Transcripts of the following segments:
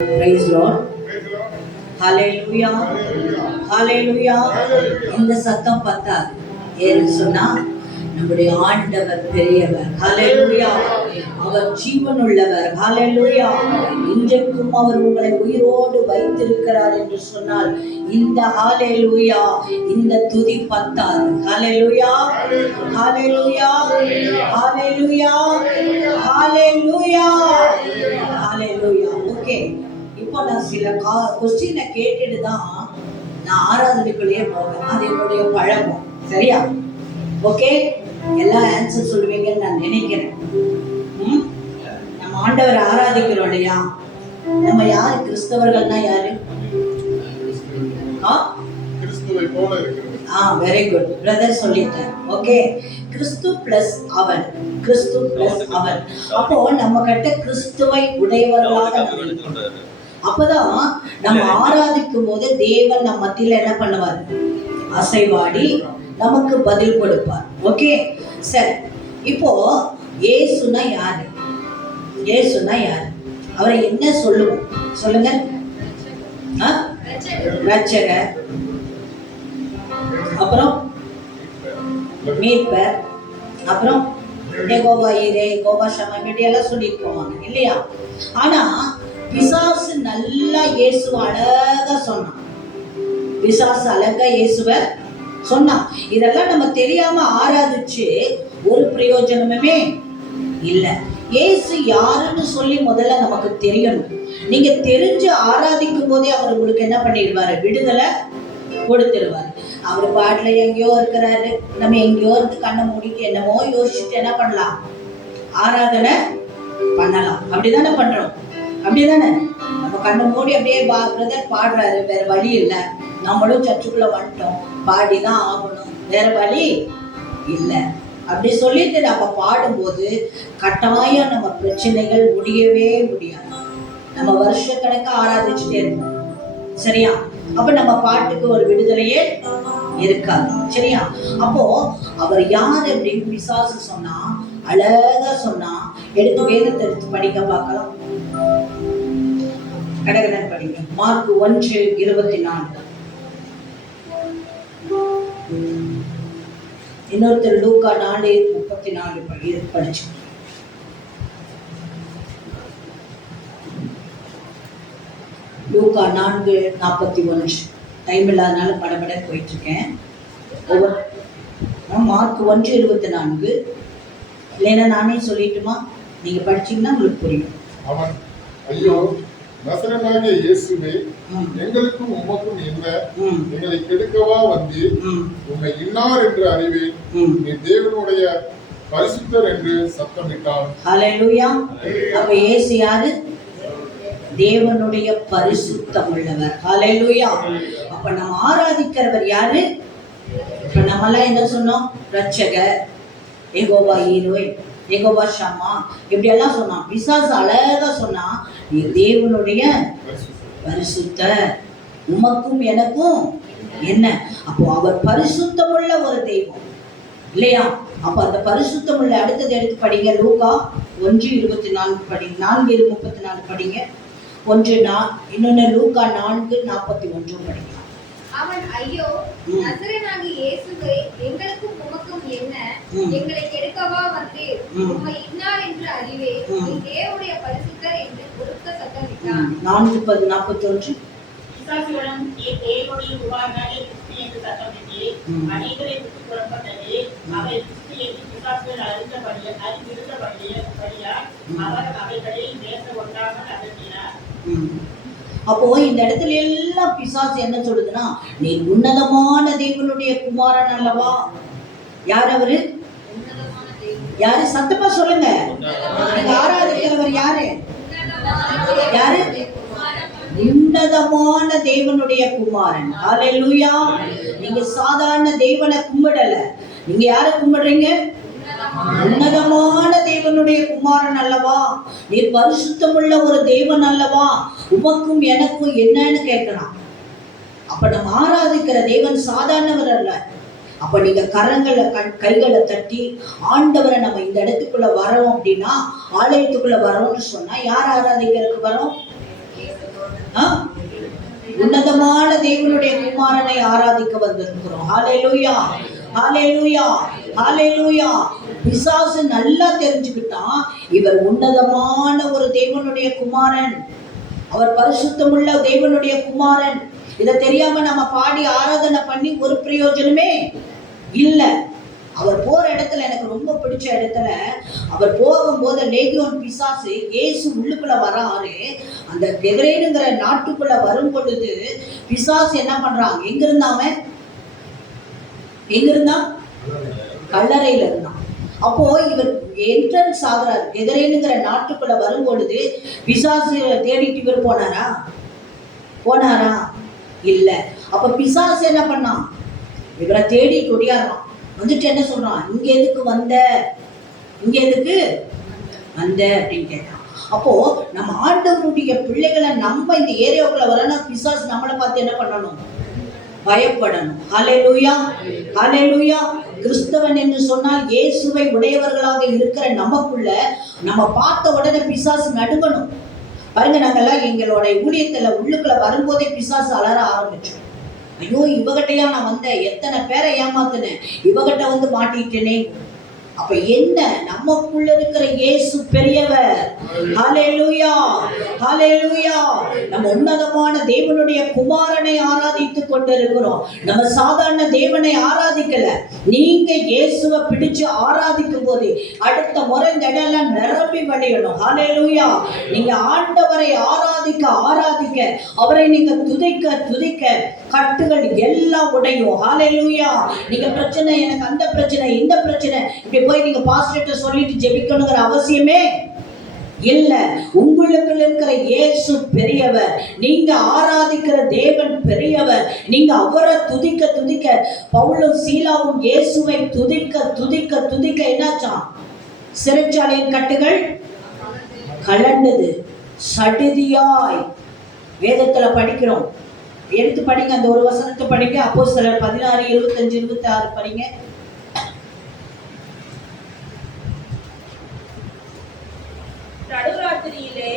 Praise Lord. Hallelujah. Hallelujah. இந்த சத்தம் பத்தாது. ஏன்னு சொன்னா நம்முடைய ஆண்டவர் பெரியவர். ஹalleluya. அவர் ஜீவனுள்ளவர். ஹalleluya. இன்றைக்கும் அவர் உங்களை உயிரோடு வைத்திருக்கிறார் என்று சொன்னால் இந்த ஹalleluya, இந்த துதி பத்தாது. ஹalleluya. ஹalleluya. ஹalleluya. ஹalleluya. ஹalleluya. ஓகே. இப்போ நான் சில கொஸ்டினை கேட்டுட்டு தான் நான் ஆராதனைக்குள்ளேயே போவேன். அது என்னுடைய பழக்கம். சரியா? ஓகே, எல்லா ஆன்சர் சொல்லுவீங்கன்னு நான் நினைக்கிறேன். நம்ம ஆண்டவர் ஆராதிக்கிறோம் இல்லையா? நம்ம யாரு? கிறிஸ்தவர்கள்னா யாரு? வெரி குட் பிரதர் சொல்லிட்டேன். ஓகே, கிறிஸ்து பிளஸ் அவன், கிறிஸ்து பிளஸ் அவன். அப்போ நம்ம கிட்ட கிறிஸ்துவை உடையவர்களாக அப்பதான் நம்ம ஆராதிக்கும் போது தேவன் நம்ம மத்தியில என்ன பண்ணுவார்? அசைவாடி நமக்கு பதில் கொடுப்பார். ஓகே, சரி. இப்போ இயேசுனா யாரு? இயேசுனா யாரு? அவரை என்ன சொல்லுவோம்? சொல்லுங்க. ரட்சகர், அப்புறம் மீட்பர், அப்புறம் யெகோவா ஈரே, யெகோவா ஷம்மா, இப்படியெல்லாம் சொல்லிட்டு போவாங்க இல்லையா? ஆனா பிசாசு நல்லா இயேசு அழகா சொன்னான். பிசாசு அழகா இயேசுவ சொன்னான். இதெல்லாம் நம்ம தெரியாம ஆராதிச்சு ஒரு பிரயோஜனமுமே இல்லை. இயேசு யாருன்னு சொல்லி முதல்ல நமக்கு தெரியணும். நீங்க தெரிஞ்சு ஆராதிக்கும் போதே அவர் உங்களுக்கு என்ன பண்ணிடுவாரு? விடுதலை கொடுத்துருவாரு. அவர் பாட்டுல எங்கேயோ இருக்கிறாரு, நம்ம எங்கேயோ இருந்து கண்ணை மூடிட்டு என்னமோ யோசிச்சுட்டு என்ன பண்ணலாம்? ஆராதனை பண்ணலாம். அப்படிதானே பண்றோம்? அப்படிதானே? நம்ம கண்ணை மூடி அப்படியே பிரதர் பாடுறாரு, வேற வழி இல்லை, நம்மளும் சர்ச்சுக்குள்ள வந்துட்டோம், பாடிதான் ஆகணும், வேற வழி இல்லை அப்படி சொல்லிட்டு நம்ம பாடும்போது கட்டாயம் நம்ம பிரச்சனைகள் முடியவே முடியாது. நம்ம வருஷக்கணக்கா ஆராதிச்சுட்டே இருக்கோம். சரியா? அப்ப நம்ம பாட்டுக்கு ஒரு விடுதலையே இருக்காது. சரியா? அப்போ அவர் யார் அப்படின்னு பிசாசு சொன்னா, அழகா சொன்னா, எடுத்து வேதத்தை எடுத்து படிக்க பார்க்கலாம். கடகடன் படிங்க. மார்க் 1:24. இன்னொருத்தர் லூக்கா 4:34 படிச்சு. லூக்கா 4:41. டைம் இல்லாதனால படபட போயிட்டு இருக்கேன். மார்க் 1:24. இல்லைன்னா நானே சொல்லட்டுமா? நீங்க படிச்சீங்கன்னா உங்களுக்கு புரியும். அவன், ஐயோ நசரேயனாகிய இயேசுவே, எங்களுக்கும் உமக்கும் என்ன? எங்களை கெடுக்கவா வந்து உம்மை இன்னார் என்று அறிவேன், நீ தேவனுடைய பரிசுத்தர் என்று சத்தமிட்டான். ஹல்லேலூயா. அப்ப இயேசு யாரு? தேவனுடைய பரிசுத்தம் உள்ளவர். ஹல்லேலூயா. அப்ப நம்ம ஆராதிக்கிறவர் யாரு? இப்ப நம்ம எல்லாம் என்ன சொன்னோம்? ரட்சகர், யெகோவா ஈரே, யெகோவா ஷம்மா, இப்படி எல்லாம் சொன்னான். பிசாசு அழகா சொன்னா, நீ தேவனுடைய பரிசுத்தர், உமக்கும் எனக்கும் என்ன? அப்போ அவர் பரிசுத்தமுள்ள ஒரு தெய்வம் இல்லையா? அப்ப அந்த பரிசுத்தமுள்ள அடுத்தது எடுத்து படிங்க. லூக்கா 1:24 படிங்க. 4:34 படிங்க. இன்னொன்னு லூக்கா 4:41 படிங்க. அவன், ஐயோ நசரேயனாகிய இயேசுவே, எங்களுக்கும் உமக்கும் என்ன? எங்களை கெடுக்கவா வந்தீர்? உம்மை இன்னார் என்று அறிவேன், நீ தேவனுடைய பரிசுத்தர் என்று உரத்த சத்தமிட்டான். 4:41. பிசாசுகளும் தேவனுடைய குமாரனாகிய கிறிஸ்து என்று சத்தமிட்டு அநேகரை விட்டு புறப்பட்டது. அவை கிறிஸ்து என்று பிசாசுகள் அறிந்திருந்தபடியால் அவர் அவைகளை பேச ஒட்டாமல் அதட்டினார். அப்போ இந்த இடத்துல எல்லாம் பிசாசு என்ன சொல்லுதுன்னா, நீ உன்னதமான தேவனுடைய குமாரன் அல்லவா? யார் அவரு? யாரு? சத்தமா சொல்லுங்க. நீங்க ஆராதிக்கிறவர் யாரு? யாரு? உன்னதமான தேவனுடைய குமாரன். ஹல்லேலூயா. நீங்க சாதாரண தேவனை கும்பிடல, நீங்க யாரை கும்பிடுறீங்க? உன்னதமான தேவனுடைய குமாரன் அல்லவா? நீ பரிசுத்தமுள்ள ஒரு தேவன் அல்லவா? உமக்கும் எனக்கும் என்னன்னு கேட்கலாம். அப்ப நம்ம ஆராதிக்கிற தேவன் சாதாரணவர் அல்ல. அப்ப நீங்க கரங்களை கைகளை தட்டி ஆண்டவரை நம்ம இந்த இடத்துக்குள்ள வரோம் அப்படின்னா, ஆலயத்துக்குள்ள வரோம்னு சொன்னா யார் ஆராதிக்கிறதுக்கு வரோம்? உன்னதமான தேவனுடைய குமாரனை ஆராதிக்க வந்திருக்கிறோம். ஹல்லேலூயா, ஹல்லேலூயா, ஹல்லேலூயா. பிசாசு நல்லா தெரிஞ்சுக்கிட்டான், இவர் உன்னதமான ஒரு தேவனுடைய குமாரன், அவர் பரிசுத்தமுள்ள தேவனுடைய குமாரன். இதை தெரியாம நம்ம பாடி ஆராதனை பண்ணி ஒரு பிரயோஜனமே இல்ல. அவர் போற இடத்துல எனக்கு ரொம்ப பிடிச்ச இடத்துல, அவர் போகும்போது லேகியோன் பிசாசு இயேசு உள்ளுக்குள்ள வராரு. அந்த கெதரேனுங்கிற நாட்டுக்குள்ள வரும் பொழுது பிசாசு என்ன பண்றாங்க, எங்க இருந்தான், எங்க இருந்தான், கல்லறையில இருந்தான். அப்போ இவர் என்ட்ரன்ஸ் ஆகிறார், கெதரேனுங்கிற நாட்டுக்குள்ள வரும் பொழுது பிசாசு தேடிட்டு இவர் போனாரா இல்ல. அப்ப பிசாசு என்ன பண்ணான், இவரை தேடிட்டு ஒடியாடுறான். வந்துட்டு என்ன சொல்றான், இங்க எதுக்கு வந்த, இங்க எதுக்கு வந்த அப்படின்னு கேட்கிறான். அப்போ நம்ம ஆண்டவருடைய பிள்ளைகளை நம்ம இந்த ஏரியாவுக்குள்ள வரணும், பிசாசு நம்மளை பார்த்து என்ன பண்ணணும், பயப்படணும். ஹல்லேலூயா, ஹல்லேலூயா. கிறிஸ்தவன் என்று சொன்னால் இயேசுவை உடையவர்களாக இருக்கிற நமக்குள்ள நம்ம பார்த்த உடனே பிசாசு நடுங்கணும். பாருங்க, நாங்கெல்லாம் எங்களோட ஊழியத்துல உள்ளுக்குள்ள வரும்போதே பிசாசு அலற ஆரம்பிச்சோம். ஐயோ, இவகிட்டையா நான் வந்தேன், எத்தனை பேரை ஏமாத்தினேன், இவகிட்ட வந்து மாட்டிட்டேனே. அப்ப என்ன, நமக்குள்ள இருக்கிற இயேசு பெரியவர். ஹல்லேலூயா, ஹல்லேலூயா. நம்ம உன்னதமான தேவனுடைய குமாரனை ஆராதித்துக் கொண்டிருக்கிறோம். நம்ம சாதாரண தேவனை ஆராதிக்கல. நீங்க இயேசுவை பிடிச்சு ஆராதிக்கும் போது அடுத்த முறை இந்த இடம் நிரம்பி வழியணும். ஹல்லேலூயா. நீங்க ஆண்டவரை ஆராதிக்க ஆராதிக்க, அவரை நீங்க துதிக்க துதிக்க கட்டுகள் எல்லாம் உடையும். ஹல்லேலூயா. நீங்க பிரச்சனை, எனக்கு அந்த பிரச்சனை, இந்த பிரச்சனை, இப்படி போய் நீங்க பாஸ்டர்ட்ட சொல்லிட்டு ஜெபிக்கணுங்கிற அவசியமே இல்ல. உங்களுக்கு இருக்கிற இயேசு பெரியவர், நீங்க ஆராதிக்கிற தேவன் பெரியவர். நீங்க அவரை துதிக்க துதிக்க, பவுலும் சீலாவும் இயேசுவை துதிக்க துதிக்க துதிக்க என்னாச்சாம், சிறைச்சாலையின் கட்டுகள் கலண்டது. சடுதியாய் வேதத்துல படிக்கிறோம், எடுத்து படிங்க, அந்த ஒரு வசனத்தை படிங்க. அப்போஸ்தலர் 16, 25, 26 படிங்க. நடுராத்திரியிலே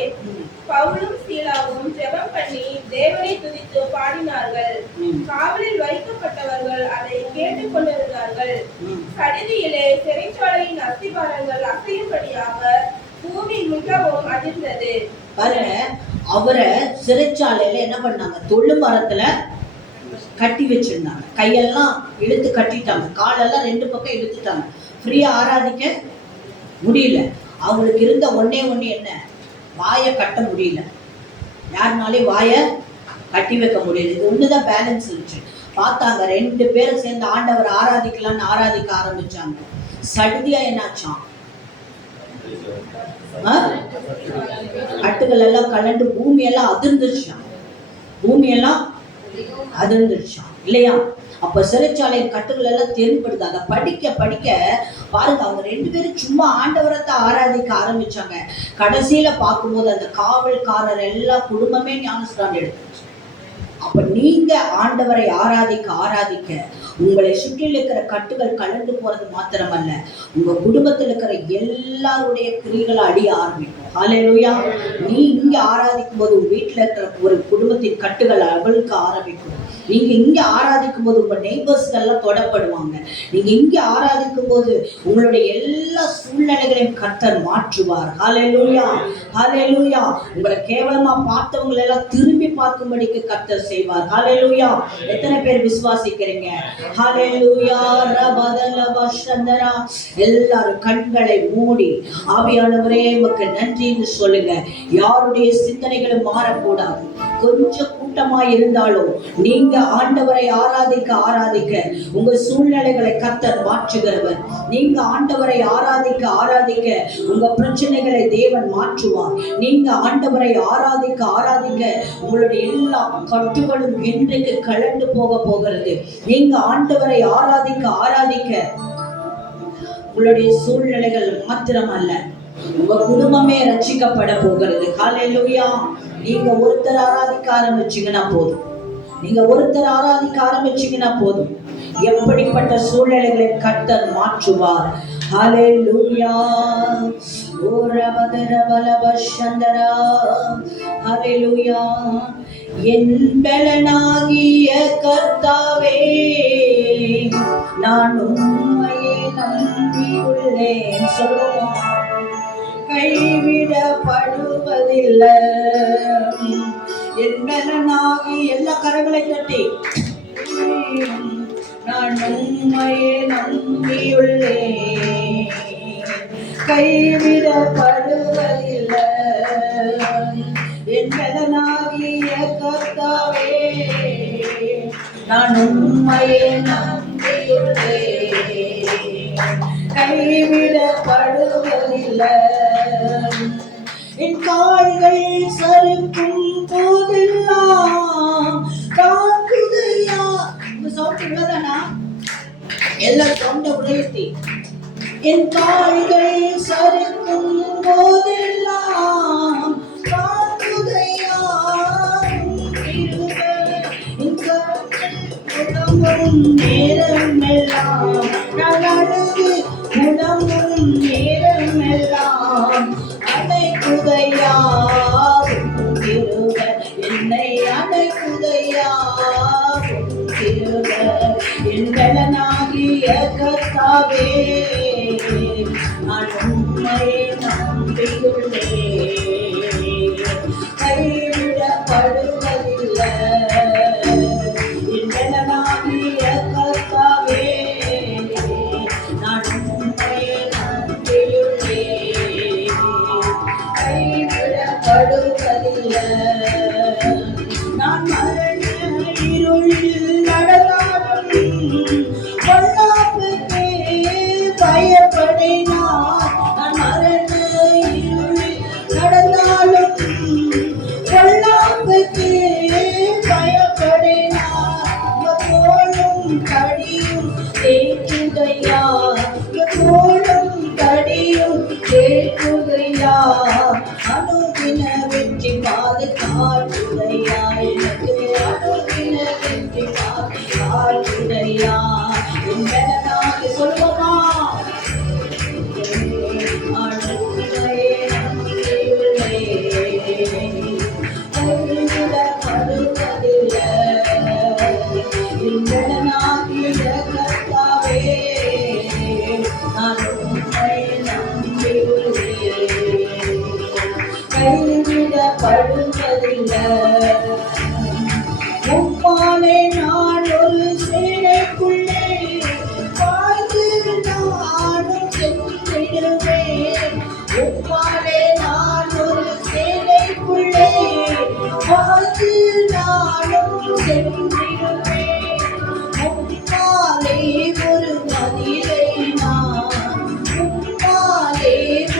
பவுலும் சீலாவும் ஜெபம் பண்ணி தேவனை துதித்து பாடினார்கள். காவலில் வைக்கப்பட்டவர்கள் அதை கேட்டுக் கொண்டிருந்தார்கள். சடுதியிலே சிறைச்சாலையின் அஸ்திபாரங்கள் அசையும்படியாக பூமி மிகவும் அதிர்ந்தது. பாருங்க, அவரை சிறைச்சாலையில என்ன பண்ணாங்க, தொழு மரத்துல கட்டி வச்சிருந்தாங்க. கையெல்லாம் இழுத்து கட்டிட்டாங்க, காலெல்லாம் 2 பக்கம் இழுத்துட்டாங்க. ஃப்ரீயா ஆராதிக்க முடியல. அவங்களுக்கு இருந்த ஒண்ணே என்ன, வாயை கட்ட முடியல. யாருனாலே வாயை கட்டி வைக்க முடியல. இது ஒண்ணுதான் பேலன்ஸ் இருந்துச்சு. பார்த்தாங்க, 2 பேரும் சேர்ந்து ஆண்டவர் ஆராதிக்கலான்னு ஆராதிக்க ஆரம்பிச்சாங்க. சடுதியா என்னாச்சான், கட்டுகள் எல்லாம் கலண்டு பூமியெல்லாம் அதிர்ந்துருச்சான், பூமியெல்லாம் அதிர்ந்துருச்சான் இல்லையா. அப்ப சிறைச்சாலையின் கட்டுகள் எல்லாம் தென்படுது. அதை படிக்க படிக்க பாருங்க, அவங்க 2 பேரும் சும்மா ஆண்டவரத்தை ஆராதிக்க ஆரம்பிச்சாங்க. கடைசியில பார்க்கும்போது அந்த காவல்காரர் எல்லா குடும்பமே ஞானஸ்நானம் எடுத்துச்சு. அப்ப நீங்க ஆண்டவரை ஆராதிக்க ஆராதிக்க உங்களை சுற்றி இருக்கிற கட்டுகள் கலந்து போறது மாத்திரமல்ல, உங்க குடும்பத்தில் இருக்கிற எல்லாருடைய கிரிகளை அடிய ஆரம்பிக்கும். ஹல்லேலூயா. நீ இங்க ஆராதிக்கும் போது உங்க வீட்டுல இருக்கிற ஒரு குடும்பத்தின் கட்டுகள் அவளுக்கு ஆரம்பிக்கும். நீங்க இங்க ஆராதிக்கும் போது உங்க நெய்பர்ஸ்கள் எல்லாம் தொடப்படுவாங்க. நீங்க இங்க ஆராதிக்கும் போது உங்களுடைய எல்லா சூழ்நிலைகளையும் கர்த்தர் மாற்றுவார். ஹல்லேலூயா, ஹல்லேலூயா. உங்களை கேவலமா பார்த்தவங்களை எல்லாம் திரும்பி பார்க்கும்படிக்கு கர்த்தர் செய்வார். ஹல்லேலூயா. எத்தனை பேர் விசுவாசிக்கிறீங்க? ஹல்லேலூயா. ரபதலபஷந்தரா. எல்லாரும் கண்களை மூடி ஆவியானவரே உமக்கு நன்றின்னு சொல்லுங்க. யாருடைய சிந்தனைகளும் மாறக்கூடாது. கொஞ்சம் கூட்டமா இருந்தாலும் நீங்க ஆண்டவரை ஆராதிக்க ஆராதிக்க உங்க சூழ்நிலைகளை கர்த்தர் மாற்றுகிறவர். நீங்க ஆண்டவரை ஆராதிக்க ஆராதிக்க உங்க பிரச்சனைகளை தேவன் மாற்றுவார். நீங்க ஆண்டவரை ஆராதிக்க ஆராதிக்க உங்களுடைய எல்லா கட்டுகளும் இன்றைக்கு கலந்து போகிறது. நீங்க ஆண்டவரை ஆராதிக்க ஆராதிக்க உங்களுடைய சூழ்நிலைகள் மாத்திரம் அல்ல, உங்க குடும்பமே ரட்சிக்கப்பட போகிறது. ஹல்லேலூயா. நீங்க ஒருத்தர் ஆராதிக்க ஆரம்பிச்சீங்கன்னா போதும், நீங்க ஒருத்தர் ஆராதிக்க ஆரம்பிச்சீங்கன்னா போதும், எப்படிப்பட்ட சூழ்நிலைகளை கர்த்தர் மாற்றுவார். ஹல்லேலூயா. ஓரபதரபலபஷந்தரா. ஹல்லேலூயா. என் பலனாகிய கர்த்தாவே, நான் உம்மையே நம்பியுள்ளேன். சொல்லுவோம். கைவிடப்படுவதில்லை. என் பலனாகி எல்லா கரங்களை தட்டி, நான் உம்மையே நம்பியுள்ளேன். கைவிடப்படுவதில்லை. என் பலனாகிய கர்த்தாவே, நான் உம்மையே நம்பியுள்ளேன். கைவிடப்படுவதில்லை. என் கால்கள் சறுக்கும் போதெல்லாம் தாக்குதையா. இந்த சவுண்ட் உள்ளதானா? எல்லா சவுண்ட உடையத்தி. என் கால்கள் சறுக்கும் போதெல்லாம் தாக்குதையா. உடம்பும் நேரமெல்லாம் நான் அழுது, உடம்பும் நேரமெல்லாம் அடைக்குதையா. என்னை அடைக்குதையா. என் பலனாகிய கர்த்தாவே, நான் உம்மையே நம்பியுள்ளேன். கைவிடப்படுவதில்லை. என் பலனாகிய கர்த்தாவே, நான் உம்மையே நம்பியுள்ளேன். கைவிடப்படுவதில்லை. நான் மரண இருளில் நடந்தாலும் பொல்லாப்புக்கே பயப்படினார். நான் மரண இருளில் நடந்தாலும் பொல்லாப்புக்கே பயப்படினார். கோலும் கடியும் தேற்றுதையா. கோலும் கடியும் தேற்றுதையா. அனுதின வெற்றி பாது காட்டுதையா. எனக்கு அனுதின வெற்றி பாது காட்டுதையா. என் பலனாக சொல்லுவோமா? அனுதினையே நம்பியுள்ளேன். கைவிடப்படுவதில்லை. என் பலனாகிய கர்த்தாவே, நான் உம்மையே நம்பியுள்ளேன். கைவிடப்படுவதில்லை. உம்மாலே நான் ஒரு சேனைக்குள்ளே வாழ்ந்து நானும் சென்றிடுவேன். உம்மாலே நான் ஒரு சேனைக்குள்ளே வாழ்ந்து நானும் சென்றிடுவேன். உம்மாலே ஒரு மதிலை நான், உம்மாலே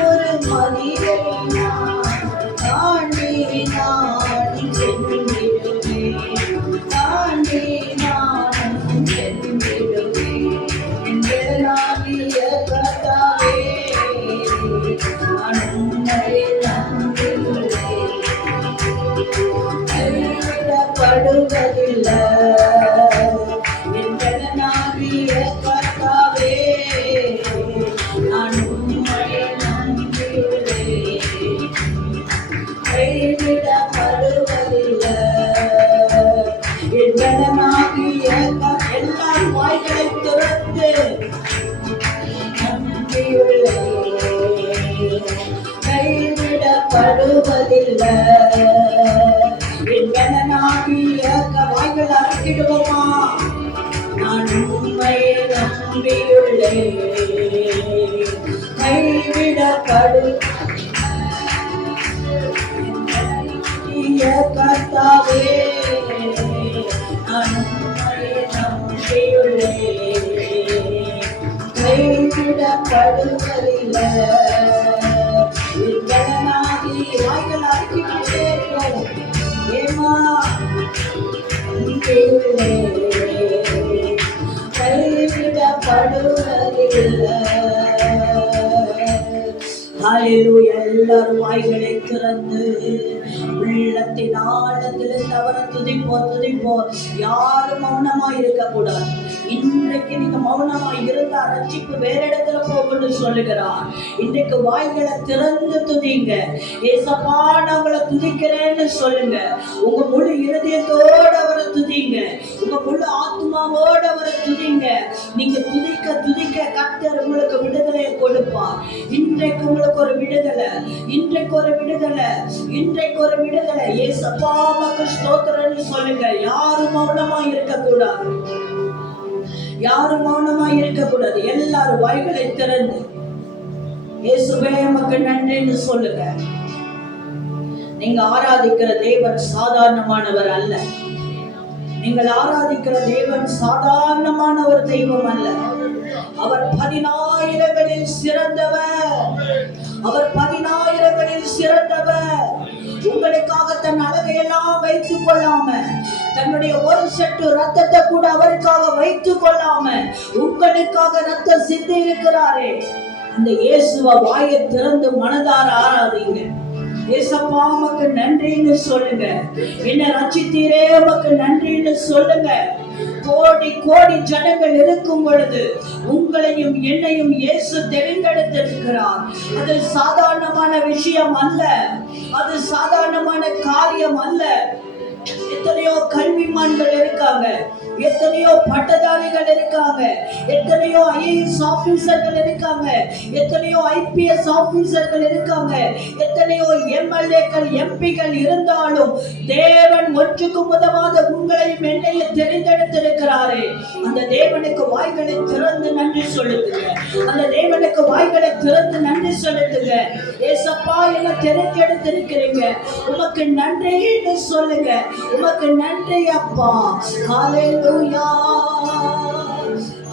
ஒரு மதிலை நான் தாண்டி நானும் சென்றிடுவேன். தாண்டி நானும் சென்றிடுவேன். என் பலனாகிய கர்த்தாவே, நான் உம்மையே நம்பியுள்ளேன். கைவிடப்படுவதில்லை. என் பலனாகிய கர்த்தாவே, நான் உம்மையே நம்பியுள்ளேன். கைவிடப்படுவதில்லை. என் பலனாகிய எல்லார் வாய்களை துறந்து நம்பியுள்ளேன். கைவிடப்படுவதில்லை. என் பலனாகிய வாய்கள் அறுக்கிடுவோமா? நான் உம்மையே நம்பியுள்ளேன். கைவிடப்படு கர்த்தாவே, நான் உம்மையே நம்பியுள்ளேன். கைவிடப்படுவதில்லை. என் பலனாகிய வாய்கள் அறுக்கிட்டே இருக்கும். ஏமா நம்பியுள்ளேன். கைவிடப்படுவதில்லை. ஹல்லேலூயா. எல்லாரும் வாய்களை திறந்து உள்ளத்தின் ஆழத்திலிருந்து அவரை துதிப்போம். யாரும் மௌனமா இருக்க கூடாது. இன்றைக்கு நீங்க மௌனமா இருந்தா ரட்சிப்பு வேற இடத்துல போகும்னு சொல்லுகிறார். இன்றைக்கு வாய்களை திறந்து துதிங்க. ஏசப்பா நான் உங்களை துதிக்கிறேன்னு சொல்லுங்க. உங்க முழு இருதயத்தோட அவரை துதிங்க. உங்க முழு ஆத்மாவோட அவரை துதிங்க. நீங்க துதிக்க துதிக்க கர்த்தர் உங்களுக்கு விடுதலையை கொடுப்பார். இன்றைக்கு உங்களுக்கு ஒரு விடுதலை, இன்றைக்கு ஒரு விடுதலை, இன்றைக்கு ஒரு விடுதலை. ஏசப்பா உமக்கு ஸ்தோத்திரம்னு சொல்லுங்க. யாரும் மௌனமா இருக்க கூடாது, யாரும் மௌனமா இருக்க கூடாது. எல்லாரும் வாய்களை திறந்து இயேசுவே உமக்கு நன்றின்னு சொல்லுங்க. நீங்க ஆராதிக்கிற தேவன் சாதாரணமானவர் அல்ல. நீங்கள் ஆராதிக்கிற தேவன் சாதாரணமான ஒரு தெய்வம் அல்ல. அவர் 10,000களில் சிறந்தவர். அவர் 10,000களில் சிறந்தவர். உங்களுக்காக தன் அழகையெல்லாம் வைத்துக் கொள்ளாம, தன்னுடைய ஒரு சொட்டு ரத்தத்தை கூட அவருக்காக வைத்துக் கொள்ளாம உங்களுக்காக ரத்தம் சிந்தி இருக்கிறாரே. அந்த இயேசுவை வாயை திறந்து மனதார ஆராதிங்க. ஏசப்பா உமக்கு நன்றின்னு சொல்லுங்க. என்ன ரட்சித்தீரே உமக்கு நன்றின்னு சொல்லுங்க. கோடி கோடி ஜனங்கள் இருக்கும் பொழுது உங்களையும் என்னையும் இயேசு தெரிந்தெடுத்திருக்கிறார். அது சாதாரணமான விஷயம் அல்ல, அது சாதாரணமான காரியம் அல்ல. எத்தனையோ கல்விமான்கள் இருக்காங்க, எத்தனையோ பட்டதாரிகள் இருக்காங்க, எத்தனையோ ஐஏஎஸ் ஆபீசர்கள் இருக்காங்க, எத்தனையோ ஐபிஎஸ் ஆபீசர்கள் இருக்காங்க, எத்தனையோ எம்எல்ஏக்கள் எம்பிகள் இருந்தாலும் தேவன் ஒன்றுக்கும் உதவாத உங்களையும் என்னையும் தெரிந்தெடுத்திருக்கிறாரே. அந்த தேவனுக்கு வாய்களை திறந்து நன்றி சொல்லுங்க. அந்த தேவனுக்கு வாய்களை திறந்து நன்றி சொல்லுங்க. ஏசப்பா என்ன தெரிந்தெடுத்திருக்கிறீங்க, உமக்கு நன்றின்னு சொல்லுங்க. உமக்கு நன்றி அப்பா. ஹalleluya,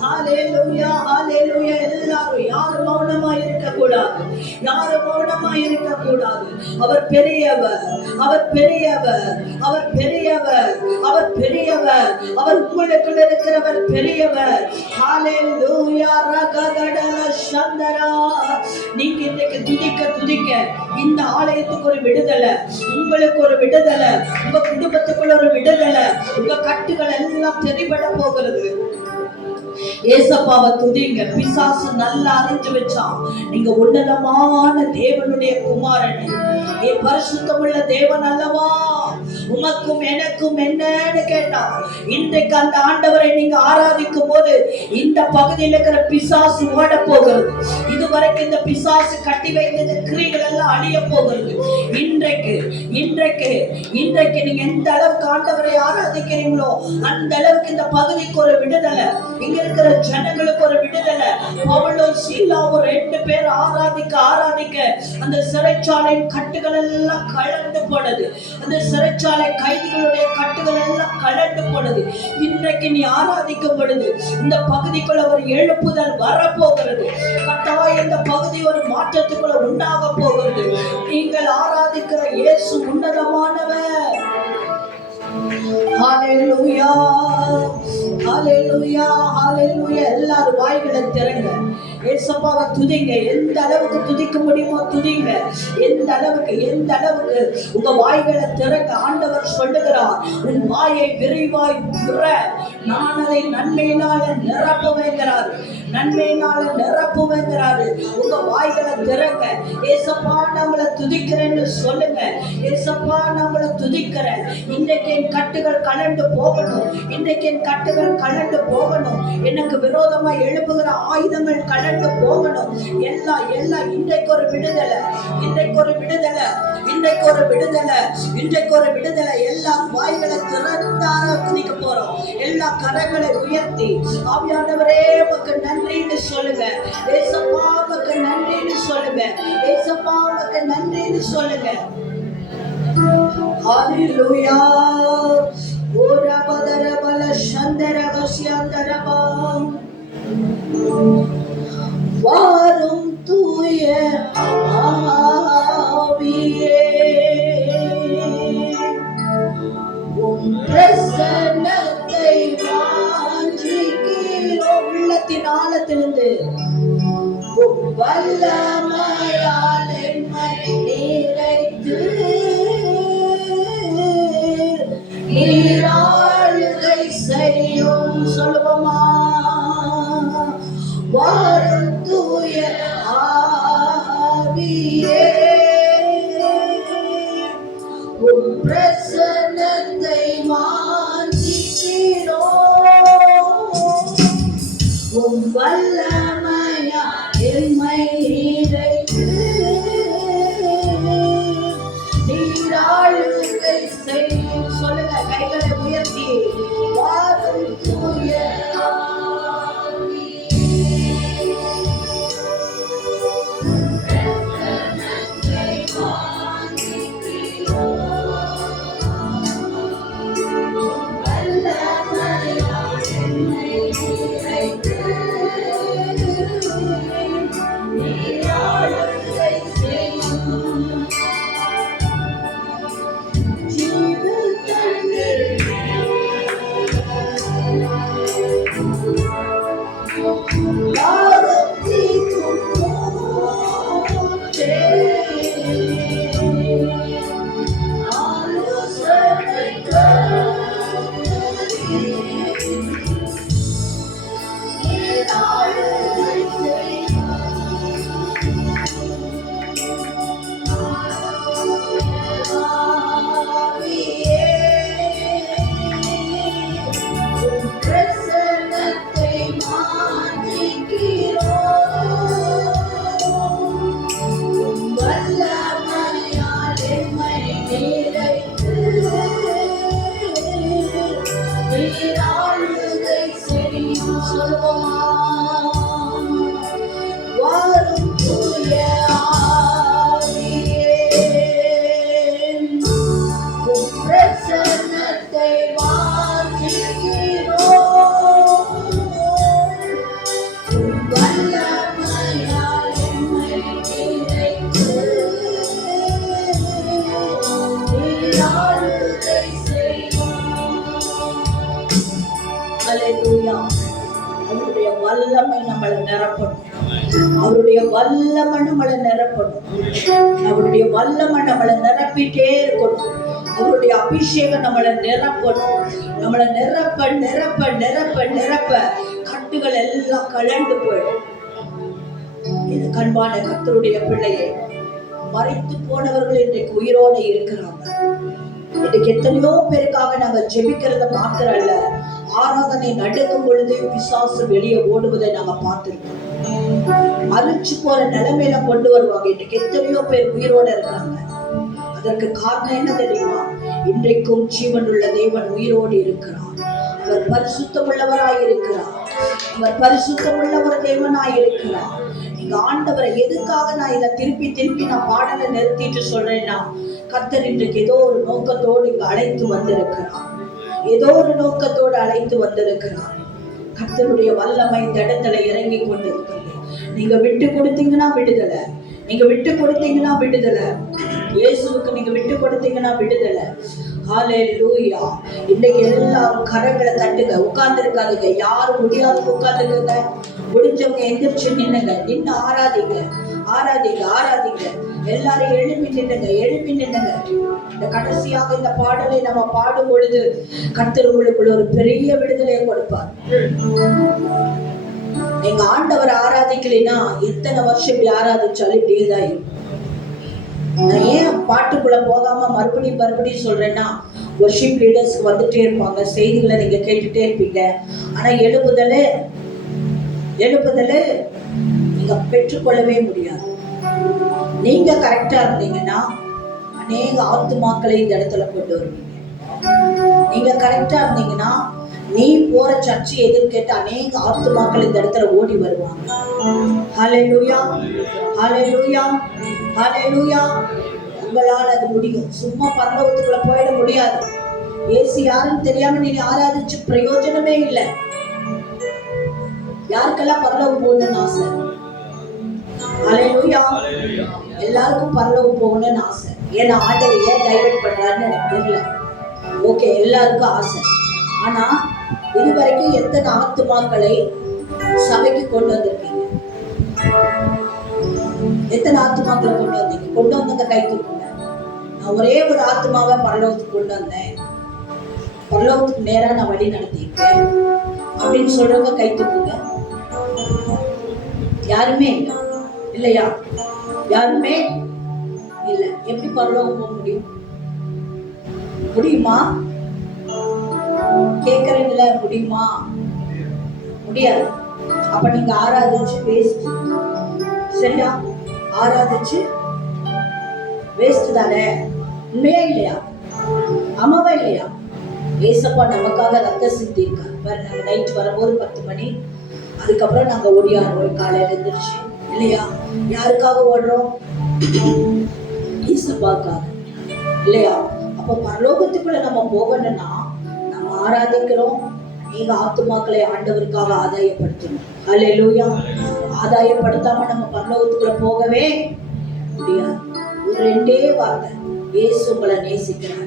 ஹalleluya, ஹalleluya. எல்லாரும் யாரும் மௌனமா இருக்க கூடாது, யாரும் மௌனமா இருக்க கூடாது. அவர் பெரியவர், அவர் பெரியவர், அவர் பெரியவர், அவர் பெரியவர். அவர் உங்களுக்குள்ள இருக்கிறவர் பெரியவர். ஹalleluya. ரகதடல சந்தரா. நீங்க இன்னைக்கு துதிக்க துதிக்க இந்த ஆலயத்துக்கு ஒரு விடுதலை, உங்களுக்கு ஒரு விடுதலை, உங்க குடும்பத்துக்குள்ள ஒரு விடுதலை, உங்க கட்டுகள் எல்லாம் தெரிபட போகிறது. ஏசப்பாவை துதிங்க. பிசாசு நல்லா அறிஞ்சு வச்சான், நீங்க உன்னதமான தேவனுடைய குமாரன், பரிசுத்தமுள்ள தேவன் அல்லவா, உமக்கும் எனக்கும் என்னன்னு கேட்டா. இன்றைக்கு அந்த ஆண்டவரை நீங்க ஆராதிக்கும் போது இந்த பகுதியில் இருக்கிற பிசாசு ஓட போகிறது. இதுவரைக்கும் இந்த பிசாசு கட்டி வைத்த கிரிகள் எல்லாம் அழிய போகிறது. இன்றைக்கு இன்றைக்கு இன்றைக்கு நீங்க எந்த அளவுக்கு ஆண்டவரை ஆராதிக்கிறீங்களோ அந்த அளவுக்கு இந்த பகுதிக்கு ஒரு விடுதலை, இங்க இருக்கிற ஜனங்களுக்கு ஒரு விடுதலை. பவுலும் சீலாவும் 2 பேர் ஆராதிக்க ஆராதிக்க அந்த சிறைச்சாலையின் கட்டுகள் எல்லாம் கலந்து போனது. அந்த சிறைச்சாலை கைதிகளுடைய கட்டுகள் எல்லாம் கலந்து போனது. இன்றைக்கு நீ ஆராதிக்கும் பொழுது இந்த பகுதிக்குள்ள ஒரு எழுப்புதல் வரப்போகிறது. கட்டாயம் இந்த பகுதி ஒரு மாற்றத்துக்குள்ள உண்டாக போகிறது. நீங்கள் ஆராதிக்கிற இயேசு உன்னதமானவர். ஹalleluya, ஹalleluya, ஹalleluya. எல்லாரும் வாய்களை திறங்க. ஏசப்பாவை துதிங்க. எந்த அளவுக்கு துதிக்க முடியுமோ துதிங்க. எந்த அளவுக்கு உங்க வாய்களை திறங்க. ஆண்டவர் சொல்லுகிறார், உன் வாயை விரைவாய் திற, நான் அதை நன்மையினால நிரப்புவேங்கிறார், நன்மையினால நிரப்புவேங்கிறாரு. உங்க வாய்களை திறங்க. ஏசப்பா நம்மளை துதிக்கிறேன்னு சொல்லுங்க. ஏசப்பா நம்மளை துதிக்கிறேன். இன்றைக்கு என் கட்டுகள் கலண்டு போகணும், இன்றைக்கு என் கட்டுகள் கலண்டு போகணும். எனக்கு விரோதமா எழுப்புகிற ஆயுதங்கள் கலண்டு போகணும். எல்லாம் இன்றைக்கு ஒரு விடுதலை, இன்றைக்கு ஒரு விடுதலை, இன்றைக்கு ஒரு விடுதலை, இன்றைக்கு ஒரு விடுதலை. எல்லாரும் வாய்களை திறந்தார துதிக்க போறோம். எல்லா கரங்களை உயர்த்தி ஆவியானவரே உமக்கு நன்றின்னு சொல்லுங்க. ஏசப்பா உமக்கு நன்றின்னு சொல்லுங்க. ஏசப்பா உமக்கு நன்றின்னு சொல்லுங்க. ஹalleluya. ஓரா பதர பல சந்தர கசியந்தரபா. வாரும் தூய ஆவியே, உம் பிரசன்னத்தை வாஞ்சிக்கிறோம். உள்ளத்தின் ஆழத்திலிருந்து வல்லமையால் என்னை நிறைத்து நீராளுகை செய்யும் சொல்லுவோமா வரும் தூய ஆவியே உம் பிரசன்னத்தை வாஞ்சிக்கிறோம் உம் வல்லமையா எம்மை நிறைத்து நீராளுகை செய்யும் சொல்லுங்க கைகளை உயர்த்தி வாரும் தூய அவருடைய வல்லமை நம்மளை நிரப்பணும். அவருடைய வல்லமை நம்மளை நிரப்பணும். அவருடைய வல்லமை நம்மளை நிரப்பிட்டே இருக்கணும். அவருடைய அபிஷேகம் நம்மளை நிரப்பணும். நம்மளை நிரப்ப நிரப்ப நிரப்ப நிரப்ப கட்டுகள் எல்லாம் கலண்டு போயிடும். இது கண்பான கர்த்தருடைய பிள்ளையை மறைத்து போனவர்கள் இன்றைக்கு உயிரோடு இருக்கிறாங்க. இன்னைக்கு எத்தனையோ பேருக்காக நாங்க ஜெபிக்கிறத மாத்திரம் அல்ல, ஆராதனை நடக்கும் பொழுதே பிசாசு வெளியே ஓடுவதை நாங்க பார்த்திருக்கோம். மறிச்சு போற நிலைமையில கொண்டு வருவாங்க. இன்னைக்கு எத்தனையோ பேர் உயிரோடு இருக்கிறாங்க. அதற்கு காரணம் என்ன தெரியுமா? இன்றைக்கும் ஜீவனுள்ள தேவன் உயிரோடு இருக்கிறார். அவர் பரிசுத்தமுள்ளவராய் இருக்கிறார். அவர் பரிசுத்தமுள்ளவர் தேவனாய் இருக்கிறார். நீங்க ஆண்டவரை எதுக்காக நான் இதை திருப்பி திருப்பி நான் பாடலை நிறுத்திட்டு சொல்றேன்னா, கர்த்தர் இன்றைக்கு ஏதோ ஒரு நோக்கத்தோடு இங்க அழைத்து வந்திருக்கிறார். ஏதோ ஒரு நோக்கத்தோடு அழைத்து வந்திருக்கிறார். கர்த்தருடைய வல்லமை இந்த இடத்துல இறங்கி கொண்டிருக்கிறது. நீங்க விட்டு கொடுத்தீங்கன்னா விடுதலை. நீங்க விட்டு கொடுத்தீங்கன்னா விடுதலை. இயேசுவுக்கு நீங்க விட்டு கொடுத்தீங்கன்னா விடுதலை. ஹல்லேலூயா. இன்னைக்கு எல்லாரும் கரங்களை தட்டுங்க. உட்கார்ந்து இருக்காதுங்க. யாரும் முடியாது உட்கார்ந்துருங்க. முடிஞ்சவங்க எந்திரிச்சு நின்னுங்க. நின்று ஆராதிங்க, ஆராதிங்க, ஆராதிங்க. எல்லாரும் எழுப்பி நின்னுங்க, எழுப்பி நின்னுங்க. இந்த கடைசியாக இந்த பாடலை நம்ம பாடும் பொழுது கர்த்தர் உங்களுக்குள்ள ஒரு பெரிய விடுதலையை கொடுப்பார். நீங்க ஆண்டவர் ஆராதிக்கலைன்னா எத்தனை வருஷம் இப்படி ஆராதிச்சாலும் இப்படியேதான் இருக்கும். நான் ஏன் பாட்டுக்குள்ள போகாம மறுபடியும் சொல்றேன்னா, வொர்ஷிப் லீடர்ஸ் வந்துட்டே இருப்பாங்க, செய்திகளை நீங்க கேட்டுட்டே இருப்பீங்க. ஆனா எழுப்புதலே நீங்க பெற்றுக்கொள்ளவே முடியாது. நீங்க கரெக்டா இருந்தீங்கன்னா அநேக ஆத்துமாக்களை இந்த இடத்துல கொண்டு வருவீங்க. நீங்க கரெக்டா இருந்தீங்கன்னா நீ போற சர்ச்சை எதுன்னு கேட்டு அநேக ஆத்துமாக்கள் இந்த இடத்துல ஓடி வருவாங்க. ஹல்லேலூயா, ஹல்லேலூயா, ஹல்லேலூயா. உங்களால் அது முடியும். சும்மா பரலோகத்துக்குள்ள போயிட முடியாது. இயேசு யாருன்னு தெரியாம நீ ஆராதிச்சு பிரயோஜனமே இல்லை. யாருக்கெல்லாம் பரலோகம் போகணும்னு ஆசை? ஹல்லேலூயா. எல்லாருக்கும் பரலோகம் போகணும்னு ஆசை. ஏன்னா ஆண்டவர் ஏன் டைவர்ட் பண்றாருன்னு எனக்கு தெரியல. ஓகே, எல்லாருக்கும் ஆசை. ஆனா இதுவரைக்கும் எத்தனை ஆத்துமாக்களை சபைக்கு கொண்டு வந்திருக்கீங்க? எத்தனை ஆத்துமாக்களை கொண்டு வந்தீங்க? கொண்டு வந்தவங்க கை தூக்குங்க. நான் ஒரே ஒரு ஆத்துமாவை பரலோகத்துக்கு கொண்டு வந்தேன். பரலோகத்துக்கு நேரா நான் வழி நடத்தியிருக்கேன் அப்படின்னு சொல்றவங்க கை தூக்குங்க. யாருமே இல்லை இல்லையா? யாருமே இல்லை. எப்படி பரலோகம் போக முடியும்? முடியுமா? கேட்கறீங்களா? முடியுமா? முடியாது. அப்ப நீங்க ஆராதிச்சு வேஸ்ட். சரியா? ஆராதிச்சு வேஸ்ட் தானே? உண்மையா இல்லையா? ஆமாவா இல்லையா? ஏசப்பா நமக்காக ரத்த சிந்தி இருக்காரு பாரு. நாங்க நைட் வரும்போது 10 மணி, அதுக்கப்புறம் நாங்க ஓடியாடுறோம் காலையில எழுந்திரிச்சு இல்லையா? யாருக்காக ஓடுறோம்? ஏசப்பாக்காக இல்லையா? அப்ப பரலோகத்துக்குள்ள நம்ம போகணும்னா நம்ம ஆராதிக்கிறோம். நீங்க ஆத்துமாக்களை ஆண்டவருக்காக ஆதாயப்படுத்தணும். ஹல்லேலூயா. ஆதாயப்படுத்தாம நம்ம பரலோகத்துக்குள்ள போகவே முடியாது. ஒரு 2 வார்த்தை, இயேசு உங்களை நேசிக்கிறார்.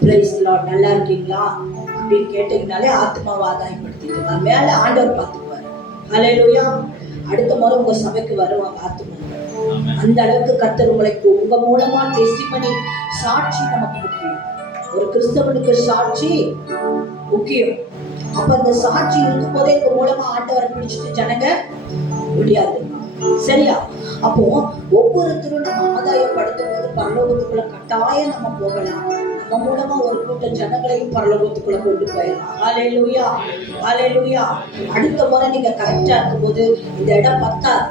Praise Lord. நல்லா இருக்கீங்களா அப்படின்னு கேட்டீங்கனாலே ஆத்மாவை ஆதாயப்படுத்திட்டு மேல ஆண்டவர் பார்த்துக்குவாரு. ஹல்லேலூயா. அடுத்த முறை உங்க சபைக்கு வருவாங்க ஆத்மா. அந்த அளவுக்கு கர்த்தர் உங்களுக்கு உங்க மூலமா டெஸ்டிமனி, சாட்சி நமக்கு முக்கியம். ஒரு கிறிஸ்தவனுக்கு சாட்சி முக்கியம். அப்ப அந்த சாட்சி இருக்கும் போதே உங்க மூலமா ஆண்டவரை பிடிச்சிட்டு ஜனங்க முடியாது. சரியா? அப்போ ஒவ்வொருத்தரும் நம்ம ஆதாயப்படுத்தும் போது பரலோகத்துக்குள்ள கட்டாயம் நம்ம போகலாம். நம்ம மூலமா ஒரு கூட்டம் ஜனங்களையும் பரலோகத்துக்குள்ள கொண்டு போயிடலாம். ஹல்லேலூயா, ஹல்லேலூயா. அடுத்த முறை நீங்க கரெக்டா இருக்கும்போது இந்த இடம் பத்தாது.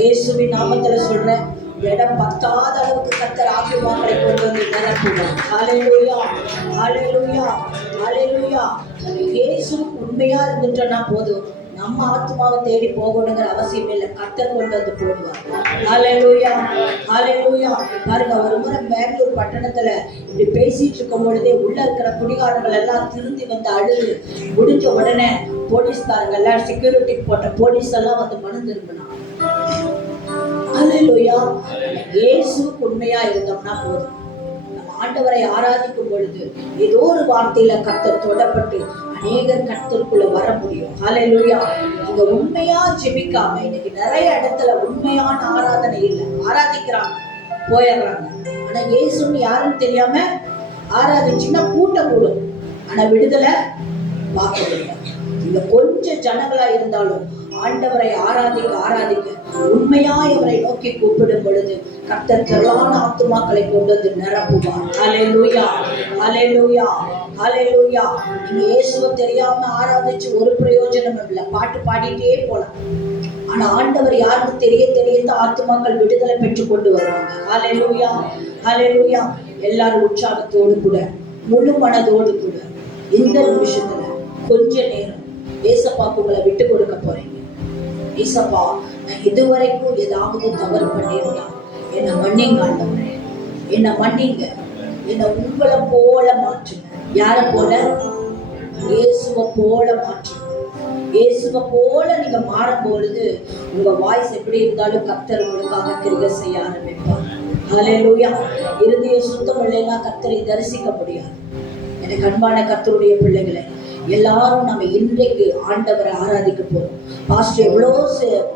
இயேசுவின் நாமத்துல சொல்றேன், இந்த இடம் பத்தாத அளவுக்கு கர்த்தர் ஆசீர்வாதங்களை கொண்டு வந்து நிரப்புவார். ஹல்லேலூயா, ஹல்லேலூயா, ஹல்லேலூயா. இயேசு உண்மையா இருந்துட்டோம்னா போதும். நம்ம ஆத்மாவை தேடி போகணுங்கிற அவசியம் இல்லை. கர்த்தர் கொண்டு வந்து போடுவார். ஹல்லேலூயா, ஹல்லேலூயா. பாருங்க, ஒரு முறை பெங்களூர் பட்டணத்துல இப்படி பேசிட்டு இருக்கும் பொழுதே உள்ள இருக்கிற குடிகாரர்கள் எல்லாம் திருந்தி வந்து அழுது முடிஞ்ச உடனே போலீஸ்காரங்க எல்லாம், செக்யூரிட்டி போட்ட போலீஸ் எல்லாம் வந்து மனம் திரும்பினாங்க. ஹல்லேலூயா. இயேசுவுக்கு உண்மையா இருந்தோம்னா போதும். நம்ம ஆண்டவரை ஆராதிக்கும் பொழுது ஏதோ ஒரு வார்த்தையில கர்த்தர் தொடப்பட்டு அநேகர் கர்த்தருக்குள்ள வர முடியும். ஹல்லேலூயா. நீங்க உண்மையா ஜெபிக்காம இன்னைக்கு நிறைய இடத்துல உண்மையான ஆராதனை இல்லை. ஆராதிக்கிறாங்க, போயிடுறாங்க. ஆனா இயேசுன்னு யாருன்னு தெரியாம ஆராதிச்சுன்னா கூட்டம் கூடும், ஆனா விடுதலை பார்க்க முடியாது. நீங்க கொஞ்சம் ஜனங்களா இருந்தாலும் ஆண்டவரை ஆராதிக்க ஆராதிக்க உண்மையா இவரை நோக்கி கூப்பிடும் பொழுது கர்த்தர் திரளான ஆத்துமாக்களை கொண்டு வந்து நிரப்புவார். ஹல்லேலூயா, ஹல்லேலூயா, ஹல்லேலூயா. நீங்க இயேசுவை தெரியாம ஆராதிச்சு ஒரு பிரயோஜனம் இல்லை. பாட்டு பாடிட்டே போலாம். ஆனா ஆண்டவர் யாருக்கு தெரிய ஆத்துமாக்கள் விடுதலை பெற்று கொண்டு வருவாங்க. ஹல்லேலூயா, ஹல்லேலூயா. எல்லாரும் உற்சாகத்தோடு கூட முழு மனதோடு கூட இந்த நிமிஷத்துல கொஞ்ச நேரம் ஏசப்பாக்கு உங்களை விட்டு கொடுக்க போறீங்க. ஏசப்பா, நான் இதுவரைக்கும் ஏதாவது தவறு பண்ணியிருந்தேன், என்னை மன்னிங்க ஆண்டவரே, என்னை மன்னிங்க, என்னை உங்களை போல மாற்றுங்க. யாரை போல? இயேசுவை போல மாற்றுங்க. இயேசுவை போல நீங்க மாறும் பொழுது உங்க வாய்ஸ் எப்படி இருந்தாலும் கர்த்தர் உங்களுக்காக கிரியை செய்ய ஆரம்பிப்பார். ஹல்லேலூயா. இருதய சுத்தம் இல்லைன்னா கர்த்தரை தரிசிக்க முடியாது. எனக்கு அன்பான கர்த்தருடைய பிள்ளைகளை, எல்லாரும் நம்ம இன்றைக்கு ஆண்டவரை ஆராதிக்க போறோம். பாஸ்டர் எவ்வளோ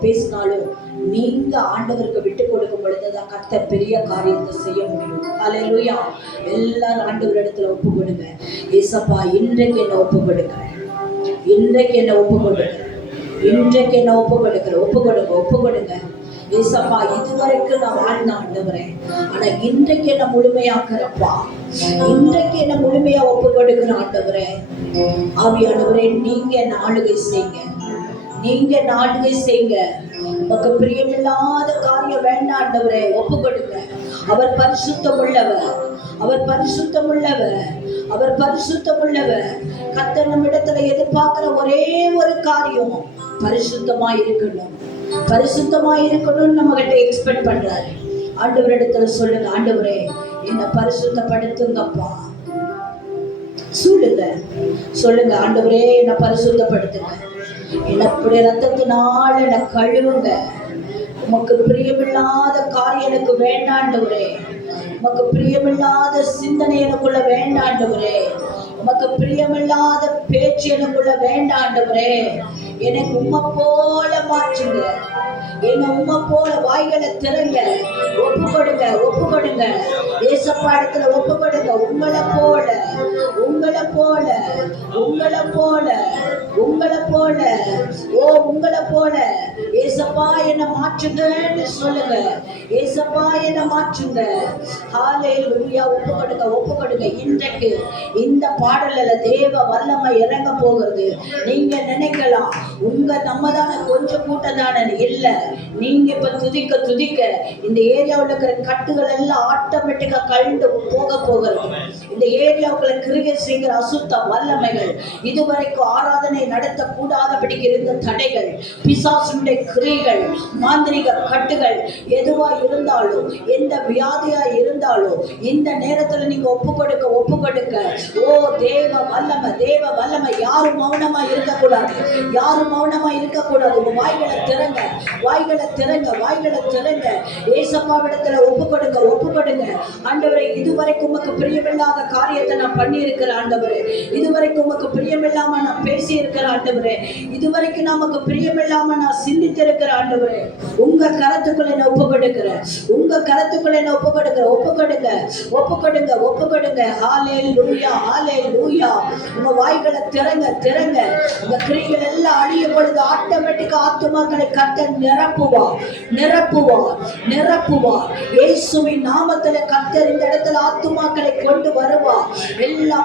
பேசினாலும் நீங்க ஆண்டவருக்கு விட்டு கொடுக்கும் பொழுதுதான் கர்த்தர் பெரிய காரியத்தை செய்ய முடியும். ஹல்லேலூயா. எல்லாரும் ஆண்டவர் இடத்துல ஒப்பு கொடுங்க. ஏசப்பா, இன்றைக்கு என்ன ஒப்பு கொடுக்க, இன்றைக்கு என்ன ஒப்பு கொடுக்க, இன்றைக்கு என்ன ஒப்பு கொடுக்கிற, ஒப்பு கொடுங்க, ஒப்பு கொடுங்க. ஏசப்பா, இதுவரைக்கும் நான் வாழ்ந்த ஆண்டவரே, ஆனா இன்றைக்கு என்ன முழுமையாக்குறப்பா, இன்றைக்கு என்ன முழுமையா ஒப்பு கொடுக்கிற ஆண்டவரே. ஆவியானவரே, நீங்க என்ன ஆளுகை செய்யுங்க, நீங்க ஆளுகை செய்யுங்க. உமக்கு பிரியமில்லாத காரியம் வேண்டாம் ஆண்டவரே, ஒப்பு கொடுங்க. அவர் பரிசுத்தம் உள்ளவர், அவர் பரிசுத்தம் உள்ளவர், அவர் பரிசுத்தம் உள்ளவர். கர்த்தர் நம்மிடத்துல எதிர்பார்க்கிற ஒரே ஒரு காரியம் பரிசுத்தமா இருக்கணும், பரிசுத்தமா இருக்கணும்னு நம்ம கிட்ட எக்ஸ்பெக்ட் பண்றாரு. ஆண்டவரிடத்துல சொல்லுங்க, ஆண்டவரே என்னை பரிசுத்தப்படுத்துங்கப்பா. சொல்லுங்க, சொல்லுங்க, ஆண்டவரே என்னை பரிசுத்தப்படுத்துங்க, என்னுடைய ரத்தத்தினால என்னை கழுவுங்க. உமக்கு பிரியமில்லாத காரியம் எனக்கு வேண்டாண்டவரே, உமக்கு பிரியமில்லாத சிந்தனை எனக்குள்ள வேண்டாண்டவரே, உமக்கு பிரியமில்லாத பேச்சு எனக்குள்ள வேண்டாண்டவரே. எனக்கு உம்மை போல மாற்றுங்க, என்ன உம்மை போல. வாய்களை திறங்க, ஒப்பு கொடுங்க, ஒப்பு கொடுங்க. ஏசப்பா இடத்துல ஒப்பு கொடுங்க. உங்களை போல, உங்களை போல உங்களை போல உங்களை போல உங்களை போல ஏசப்பா என்ன மாற்றுங்கன்னு சொல்லுங்க. ஏசப்பா என்ன மாற்றுங்க. ஹalleluya. ஒப்பு கொடுங்க. இன்றைக்கு இந்த பாடல்ல தேவ வல்லமை இறங்க போகிறது. நீங்க நினைக்கலாம் நம்ம தானே கொஞ்சம் கூட்டம் தானே. இல்ல, நீங்க இப்ப துதிக்க இந்த ஏரியாவில் இருக்கிற கட்டுகள் எல்லாம் ஆட்டோமேட்டிக்கா கழிந்து போகிறது. இந்த ஏரியாவுக்குள்ள கிரிகை செய்கிற அசுத்த வல்லமைகள், இதுவரைக்கும் ஆராதனை நடத்த கூடாதபடிக்கு இருந்த தடைகள், பிசாசுடைய கிரிகள், மாந்திரிக கட்டுகள் எதுவா இருந்தாலும், எந்த வியாதியா இருந்தாலும், இந்த நேரத்துல நீங்க ஒப்பு கொடுக்க தேவ வல்லமை. யாரும் மௌனமா இருக்கக்கூடாது. உங்க வாய்களை திறங்க. ஏசப்பாவிடத்துல ஒப்பு கொடுங்க. ஆண்டவரே, இதுவரைக்கும் உமக்கு பிரியமில்லாத காரியத்தை நான் பண்ணி இருக்கிறேன் ஆண்டவரே. இதுவரைக்கும் உமக்கு பிரியமில்லாம நான் பேசி இருக்கிறேன் ஆண்டவரே. இதுவரைக்கும் நமக்கு பிரியமில்லாம நான் சிந்தித்திருக்கிறேன் ஆண்டவரே. உங்க கரத்துக்குள்ள என்ன ஒப்பு கொடுக்கிறேன். ஒப்பு கொடுங்க. ஹalleluya. உங்க வாய்களை திறங்க. உங்க கிரியைகள் எல்லாம் அழியும் பொழுது ஆட்டோமேட்டிக்கா ஆத்துமாக்களை கர்த்தர் நிரப்புவார். இயேசுவின் நாமத்துல கர்த்தர் இந்த இடத்துல ஆத்துமாக்களை கொண்டு வருவார். எல்லா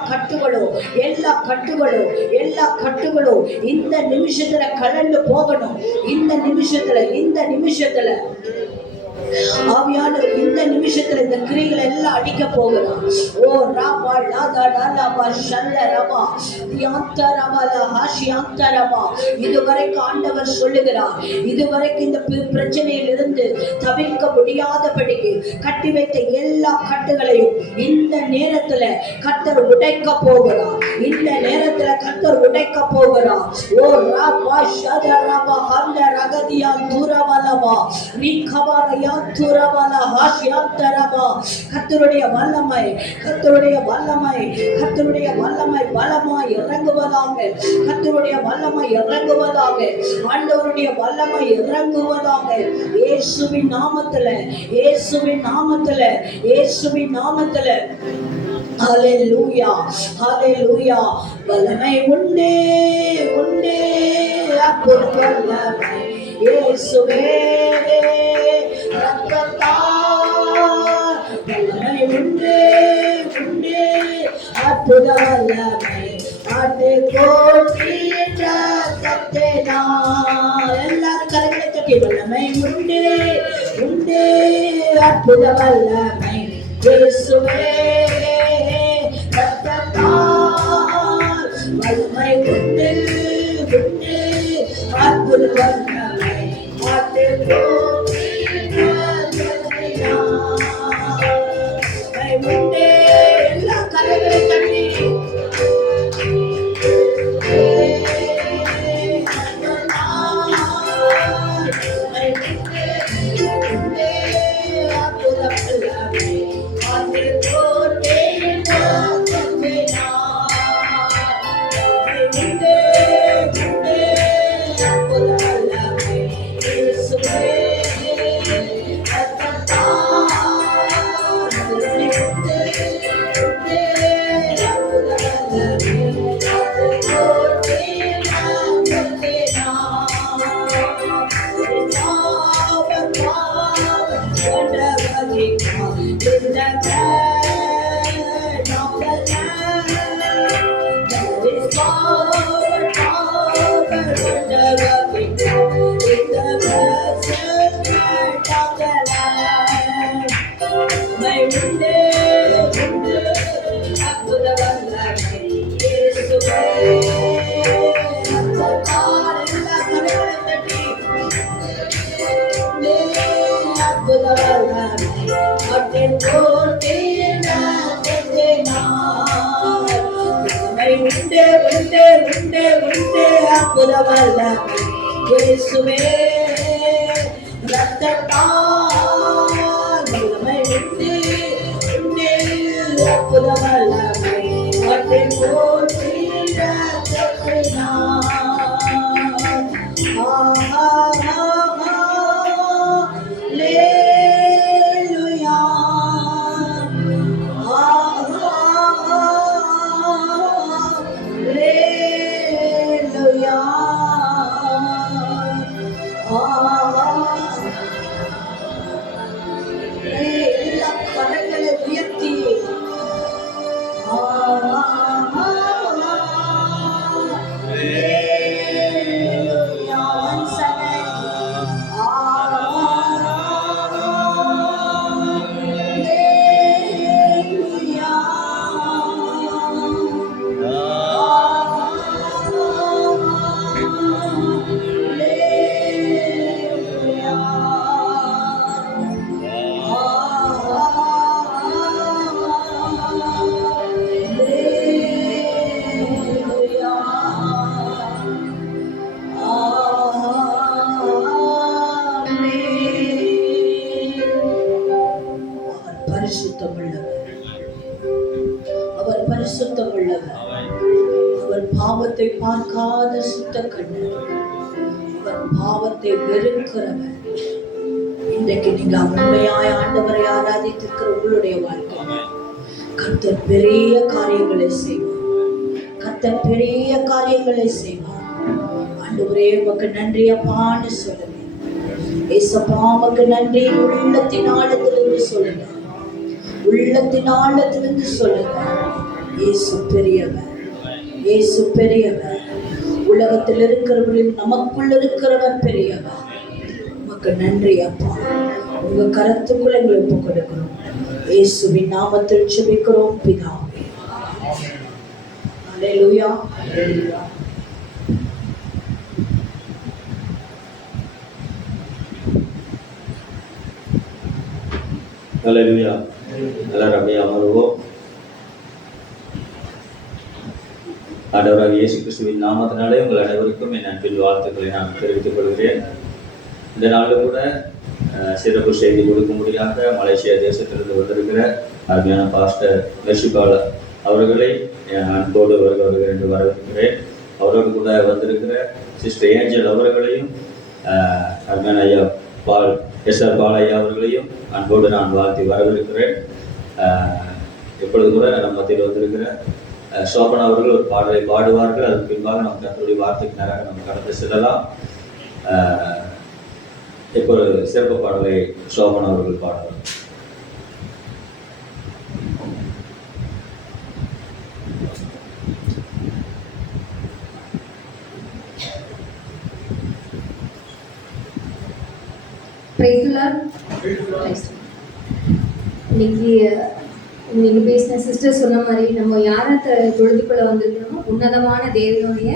கட்டுகளும் இந்த நிமிஷத்துல கலந்து போகணும். இந்த நிமிஷத்துல ஆவியானவர் இந்த நிமிஷத்துல இந்த கிரிகளை எல்லாம் அடிக்க போகிறார். ராபா லாதா டாலாபா ஷல்லரபா தியாந்தரபல ஹாஷியாந்தரபா. இதுவரைக்கும் ஆண்டவர் சொல்லுகிறார், இதுவரைக்கும் இந்த பிரச்சனையிலிருந்து தவிர்க்க முடியாதபடிக்கு கட்டி வைத்த எல்லா கட்டுகளையும் இந்த நேரத்துல கர்த்தர் உடைக்க போகிறார். ராபா ஷதரபா ஹந்த ரகதியா துரவலபா ரிகவரயா கர்த்தருடைய வல்லமை பலமாய் இறங்குவதாக. ஆண்டவருடைய வல்லமை இறங்குவதாக. இயேசுவின் நாமத்திலே ஹalleluya. வல்லமை உண்டே அற்புத வல்லமை இயேசுவே. வல்லமை உண்டே அற்புத வல்லமை. எல்லாரும் கரங்களை தட்டி வல்லமை உண்டே அற்புத வல்லமை இயேசுவே. வல்லமை உண்டே அற்புத வல்லமை. எல்லா கரைகளை தண்ணி அற்புத வல்லமை இயேசுவே. ரத்தத்தால் வல்லமை உண்டே அற்புத வல்லமை. அவற்றை போற்றி ரத்தத்தினால் பாவத்தை பார்க்காத சுத்த கண்ணர், அவர் பாவத்தை வெறுக்கிறவர். இன்றைக்கு நீங்க உண்மையாய் ஆண்டவரை ஆராதித்திருக்கிற உங்களுடைய வாழ்க்கை கர்த்தர் பெரிய காரியங்களை செய்வார். கர்த்தர் பெரிய காரியங்களை செய்வார். ஆண்டவரே உமக்கு நன்றி அப்பான்னு சொல்லுங்க. ஏசப்பா உமக்கு நன்றி உள்ளத்தின் ஆழத்திலிருந்து சொல்லுங்க. உள்ளத்தின் ஆழத்திலிருந்து சொல்லுங்க. இயேசு பெரியவர், இயேசு பெரியவர். உலகத்தில் இருக்கிறவர்கள் நமக்குள்ள இருக்கிறவர் பெரியவர். உமக்கு நன்றி அப்பா. உங்க கரத்துக்குள்ள எங்களை ஒப்புக் கொடுக்கிறோம். இயேசுவின் நாமத்தில் ஜெபிக்கிறோம் பிதாவே. அல்லேலூயா. அல்லேலூயா. எல்லாரும் அப்படியே அமருவோம். ஆண்டவராக இயேசு கிறிஸ்துவின் நாமத்தினாலே உங்கள் அனைவருக்கும் என் அன்பின் வாழ்த்துக்களை நான் தெரிவித்துக் கொள்கிறேன். இந்த நாளில் கூட சிறப்பு செய்தி கொடுக்கும்படியாக மலேசியா தேசத்திலிருந்து வந்திருக்கிற அருமையான பாஸ்டர் மெர்சிபால் அவர்களை அன்போடு வருகிறேன் என்று வரவேற்கிறேன். அவரோடு கூட வந்திருக்கிற சிஸ்டர் ஏஞ்சல் அவர்களையும் அருமையான ஐயா எஸ்ஆர் பாலையா அவர்களையும் அன்போடு நான் வாழ்த்தி வரவேற்கிறேன். எப்பொழுது கூட நம்ம மத்தியில் வந்திருக்கிற சோபனா அவர்கள் ஒரு பாடலை பாடுவார்கள். அதற்கு பின்பாக நம்ம கர்த்தருடைய வார்த்தைக்கு நேராக நம்ம கடந்து செல்லலாம். இப்போ ஒரு சிறப்பு பாடலை சோபனா அவர்கள் பாடுவார். இன்னைக்கு பேசின சிஸ்டர் சொன்ன மாதிரி நம்ம யாரை தொழுதுக்குள்ள வந்திருக்கணுமோ உன்னதமான தேவனுடைய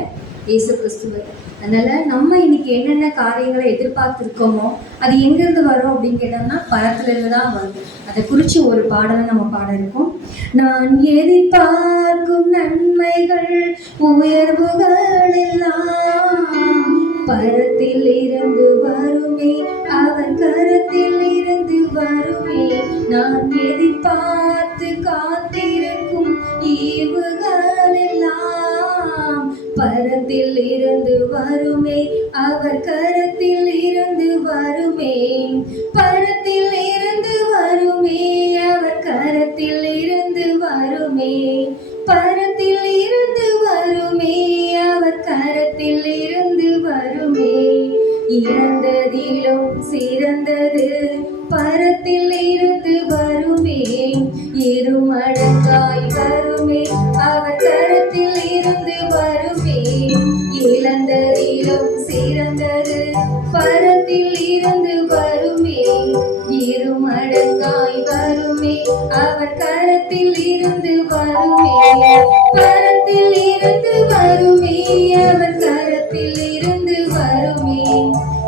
இயேசு கிறிஸ்துவர். அதனால நம்ம இன்னைக்கு என்னென்ன காரியங்களை எதிர்பார்த்துருக்கோமோ அது எங்கேருந்து வரும் அப்படின்னு கேட்டோம்னா பரத்திலிருந்து தான் வரும். அதை குறித்து ஒரு பாடலை நம்ம பாட இருக்கோம். நான் எதிர்பார்க்கும் நன்மைகள் உயர்வுகள் எல்லாம் பரத்தில் இருந்து வருமே, அவர் கரத்தில் இருந்து வருமே. நான் எதிர்பார்த்து காத்திருக்கும் ஈவுகள் எல்லாம் பரத்தில் இருந்து வருமே, அவர் கரத்தில் இருந்து வருமே. பரத்தில் இருந்து வருமே, அவர் கரத்தில் இருந்து வருமே. பரத்தில் இருந்து வருமே, அவர் கரத்தில் இருந்து வருமே. இறந்ததிலும் சிறந்தது பரத்தில் இருந்து வருமே. இருமடங்காய் வருமே, அவர் கரத்தில் இருந்து வருமே. இழந்ததிலும் சிறந்தது பரத்தில் இருந்து வருமே. இருமடங்காய் வருமே, அவர் கரத்தில் இருந்து வருமே. பரத்தில் இருந்து வருமே, அவர் கரத்தில் இருந்து வருமே.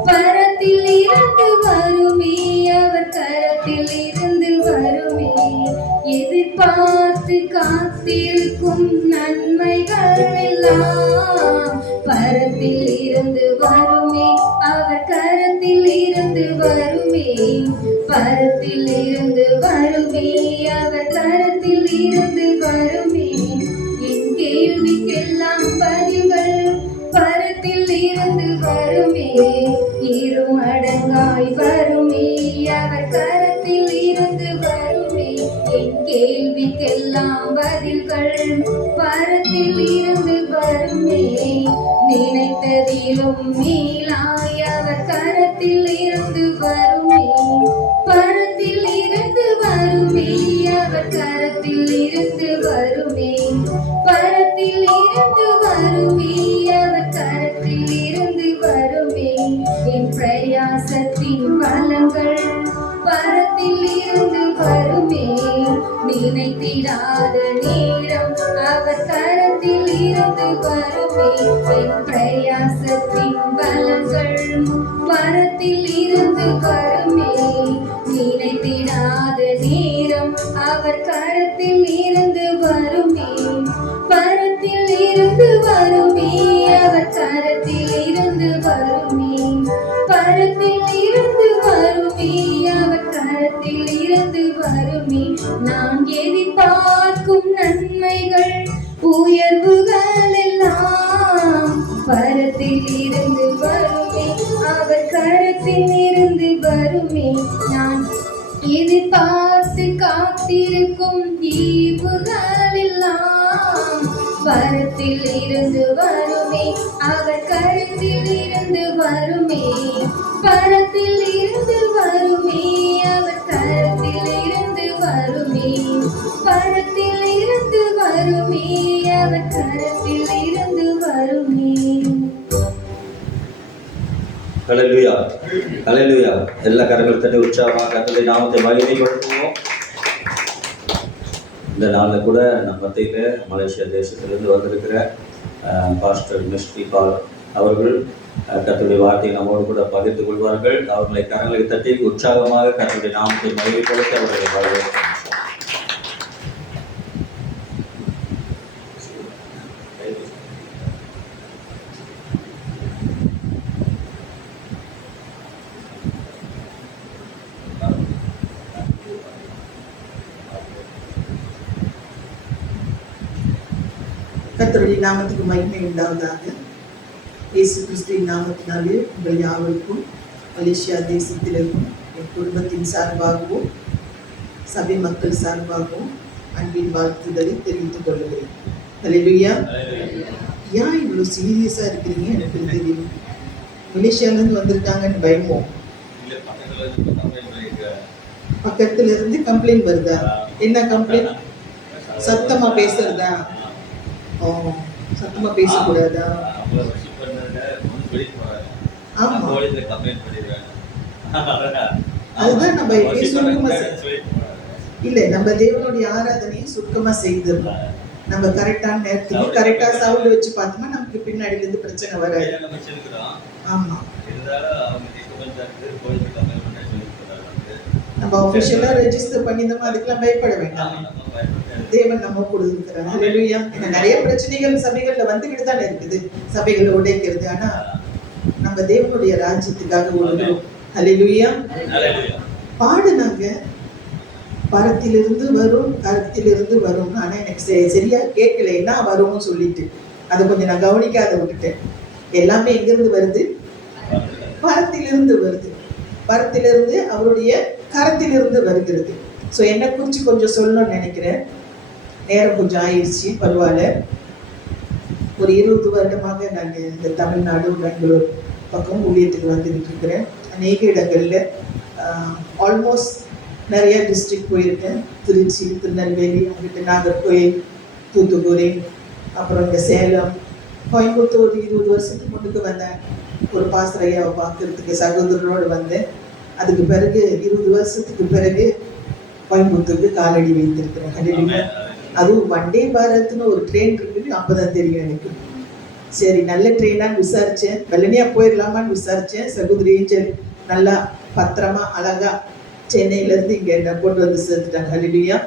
பரத்தில் இருந்து வருமே, அவர் கரத்தில் இருந்து வருமே. எதிர்பார்த்து காத்திருக்கும் நன்மைகள் எல்லாம் பரத்தில் இருந்து வருமே, அவர் கரத்தில் இருந்து வருமே. பரத்தில் இருந்து வருமே, அவர் கரத்தில் இருந்து வருமே. என் கேள்விக்கெல்லாம் பதில்கள் பரத்தில் இருந்து வருமே. இருமடங்காய் வருமே, அவர் கரத்தில் இருந்து வருமே. என் கேள்விக்கெல்லாம் பதில்கள் பரத்தில் இருந்து வருமே. நினைத்ததிலும் மேலாய் அவர் கரத்தில் இருந்து வருமே. பரத்தில் இருந்து வருமே, அவர் கரத்தில் இருந்து வருமே. பரத்தில் இருந்து வருமே, அவர் கரத்தில் இருந்து வருமே. என் பிரயாசத்தின் பலன்கள் பரத்தில் இருந்து வருமே. நினைத்திடாத நேரம் அவர் கரத்தில் இருந்து வருமே. என் பிரயாசத்தின் பலன்கள் பரத்தில் இருந்து வருமே. நினைத்திடாத நேரம் அவர் கரத்தில் இருந்து வருமே. பரத்தில் இருந்து வருமே, அவர் கரத்தில் இருந்து வருமே. பரத்தில் இருந்து வருமே, அவர் கரத்தில் இருந்து வருமே. நான் எதிர்பார்க்கும் நன்மைகள் உயர்வுகள் எல்லாம் பரத்தில் இருந்து வருமே, அவர் கரத்தில் இருந்து வருமே. நான் எதிர்பார்த்து காத்திருக்கும் ஈவுகள் எல்லாம் பரத்தில் இருந்து வருமே, அவர் கரத்தில் இருந்து வருமே. பரத்தில் இருந்து வருமே, அவர் கரத்தில் இருந்து வருமே. பரத்தில் இருந்து வருமே, அவர் கரத்தில் இருந்து வருமே. ஹல்லேலூயா, ஹல்லேலூயா. எல்லா கரங்கள் தட்டி உற்சாகமாக கர்த்தருடைய நாமத்தை மகிமைப்படுத்துவோம். இந்த நாளில் கூட நம்ம மத்தியில் மலேசியா தேசத்திலிருந்து வந்திருக்கிற பாஸ்டர் மிஸ்ட்ரி பால் அவர்கள் கர்த்தருடைய வார்த்தையை நம்மோடு கூட பகிர்ந்து கொள்வார்கள். அவர்களை கரங்களை தட்டி உற்சாகமாக கர்த்தருடைய நாமத்தை மகிமைப்படுத்தி அவர்களை வரவேற்கிறோம். கர்த்தருடைய நாமத்துக்கு மகிமை உண்டாவதாக. இயேசு கிறிஸ்துவின் நாமத்தினாலே உங்கள் யாவருக்கும் மலேசியா தேசத்திற்கும் என் குடும்பத்தின் சார்பாகவும் சபை மக்கள் சார்பாகவும் அன்பின் வாழ்த்துதலை தெரிவித்துக் கொள்கிறேன். ஹல்லேலூயா. ஏன் இவ்வளோ சீரியஸாக இருக்கிறீங்க எனக்கு தெரியும். மலேசியாவிலேருந்து வந்திருக்காங்கன்னு பயமோ? பக்கத்துல இருந்து கம்ப்ளைண்ட் வருதா? என்ன கம்ப்ளைண்ட்? சத்தமா பேசுறதா? ஓ, சத்தமா பேசக்கூடாதா? ஆமா, அதுதான் நம்ம சுருக்கமா இல்ல, நம்ம தேவனுடைய ஆராதனையை சுருக்கமா செய்திடலாம். நம்ம கரெக்டான நேரத்துக்கு கரெக்டா சவுண்ட் வச்சு பார்த்தோம்னா நமக்கு பின்னாடில இருந்து பிரச்சனை வராது. ஆமா, நம்ம ஆஃபிஷியலா ரெஜிஸ்டர் பண்ணிருந்தோம், அதுக்கெல்லாம் பயப்பட வேண்டாம். தேவன் நம்ம கொடுத்துருக்கிறார். ஹல்லேலூயா. ஏன்னா நிறைய பிரச்சனைகள் சபைகள்ல வந்துகிட்டு தானே இருக்குது, சபைகளை உடைக்கிறது. ஆனா நம்ம தேவனுடைய ராஜ்யத்துக்காக ஓடுகிறோம். ஹல்லேலூயா. பாடுனாங்க பரத்திலிருந்து வரும், கரத்திலிருந்து வரும். ஆனா எனக்கு சரியா கேட்கல என்ன வரும்னு சொல்லிட்டு அதை கொஞ்சம் நான் கவனிக்காத விட்டுட்டேன். எல்லாமே எங்கிருந்து வருது? பரத்திலிருந்து வருது. பரத்திலிருந்து அவருடைய கரத்திலிருந்து வருகிறது. ஸோ என்னை குறித்து கொஞ்சம் சொல்லணும்னு நினைக்கிறேன். நேரம் கொஞ்சம் ஆயிடுச்சு, பரவாயில்ல. ஒரு 20 வருடமாக நான் இந்த தமிழ்நாடு பெங்களூர் பக்கம் ஊழியத்துக்கு வந்துட்டு இருக்கிறேன். அநேக இடங்களில் ஆல்மோஸ்ட் நிறைய டிஸ்ட்ரிக்ட் போயிருக்கேன். திருச்சி, திருநெல்வேலி, அங்கிட்டு நாகர்கோயில், தூத்துக்குடி, அப்புறம் இந்த சேலம், கோயம்புத்தூர். 20 வருஷத்துக்கு முன்னுக்கு வந்தேன் ஒரு பாஸ்தரையாவை பார்க்கறதுக்கு, சகோதரனோடு வந்தேன். அதுக்கு பிறகு 20 வருஷத்துக்கு பிறகு கோயம்புத்தூருக்கு காலடி வைத்திருக்கிறேன். ஹல்லேலூயா. அதுவும் வண்டே பாரத்னு ஒரு ட்ரெயின் இருக்குது, அப்போதான் தெரியும் எனக்கு. சரி, நல்ல ட்ரெயினான்னு விசாரித்தேன், வெள்ளனியாக போயிடலாமான்னு விசாரித்தேன். சகோதரியும் சரி நல்லா பத்திரமா அழகா சென்னையிலேருந்து இங்கே என்ன கொண்டு வந்து சேர்த்துட்டாங்க. ஹல்லேலூயா.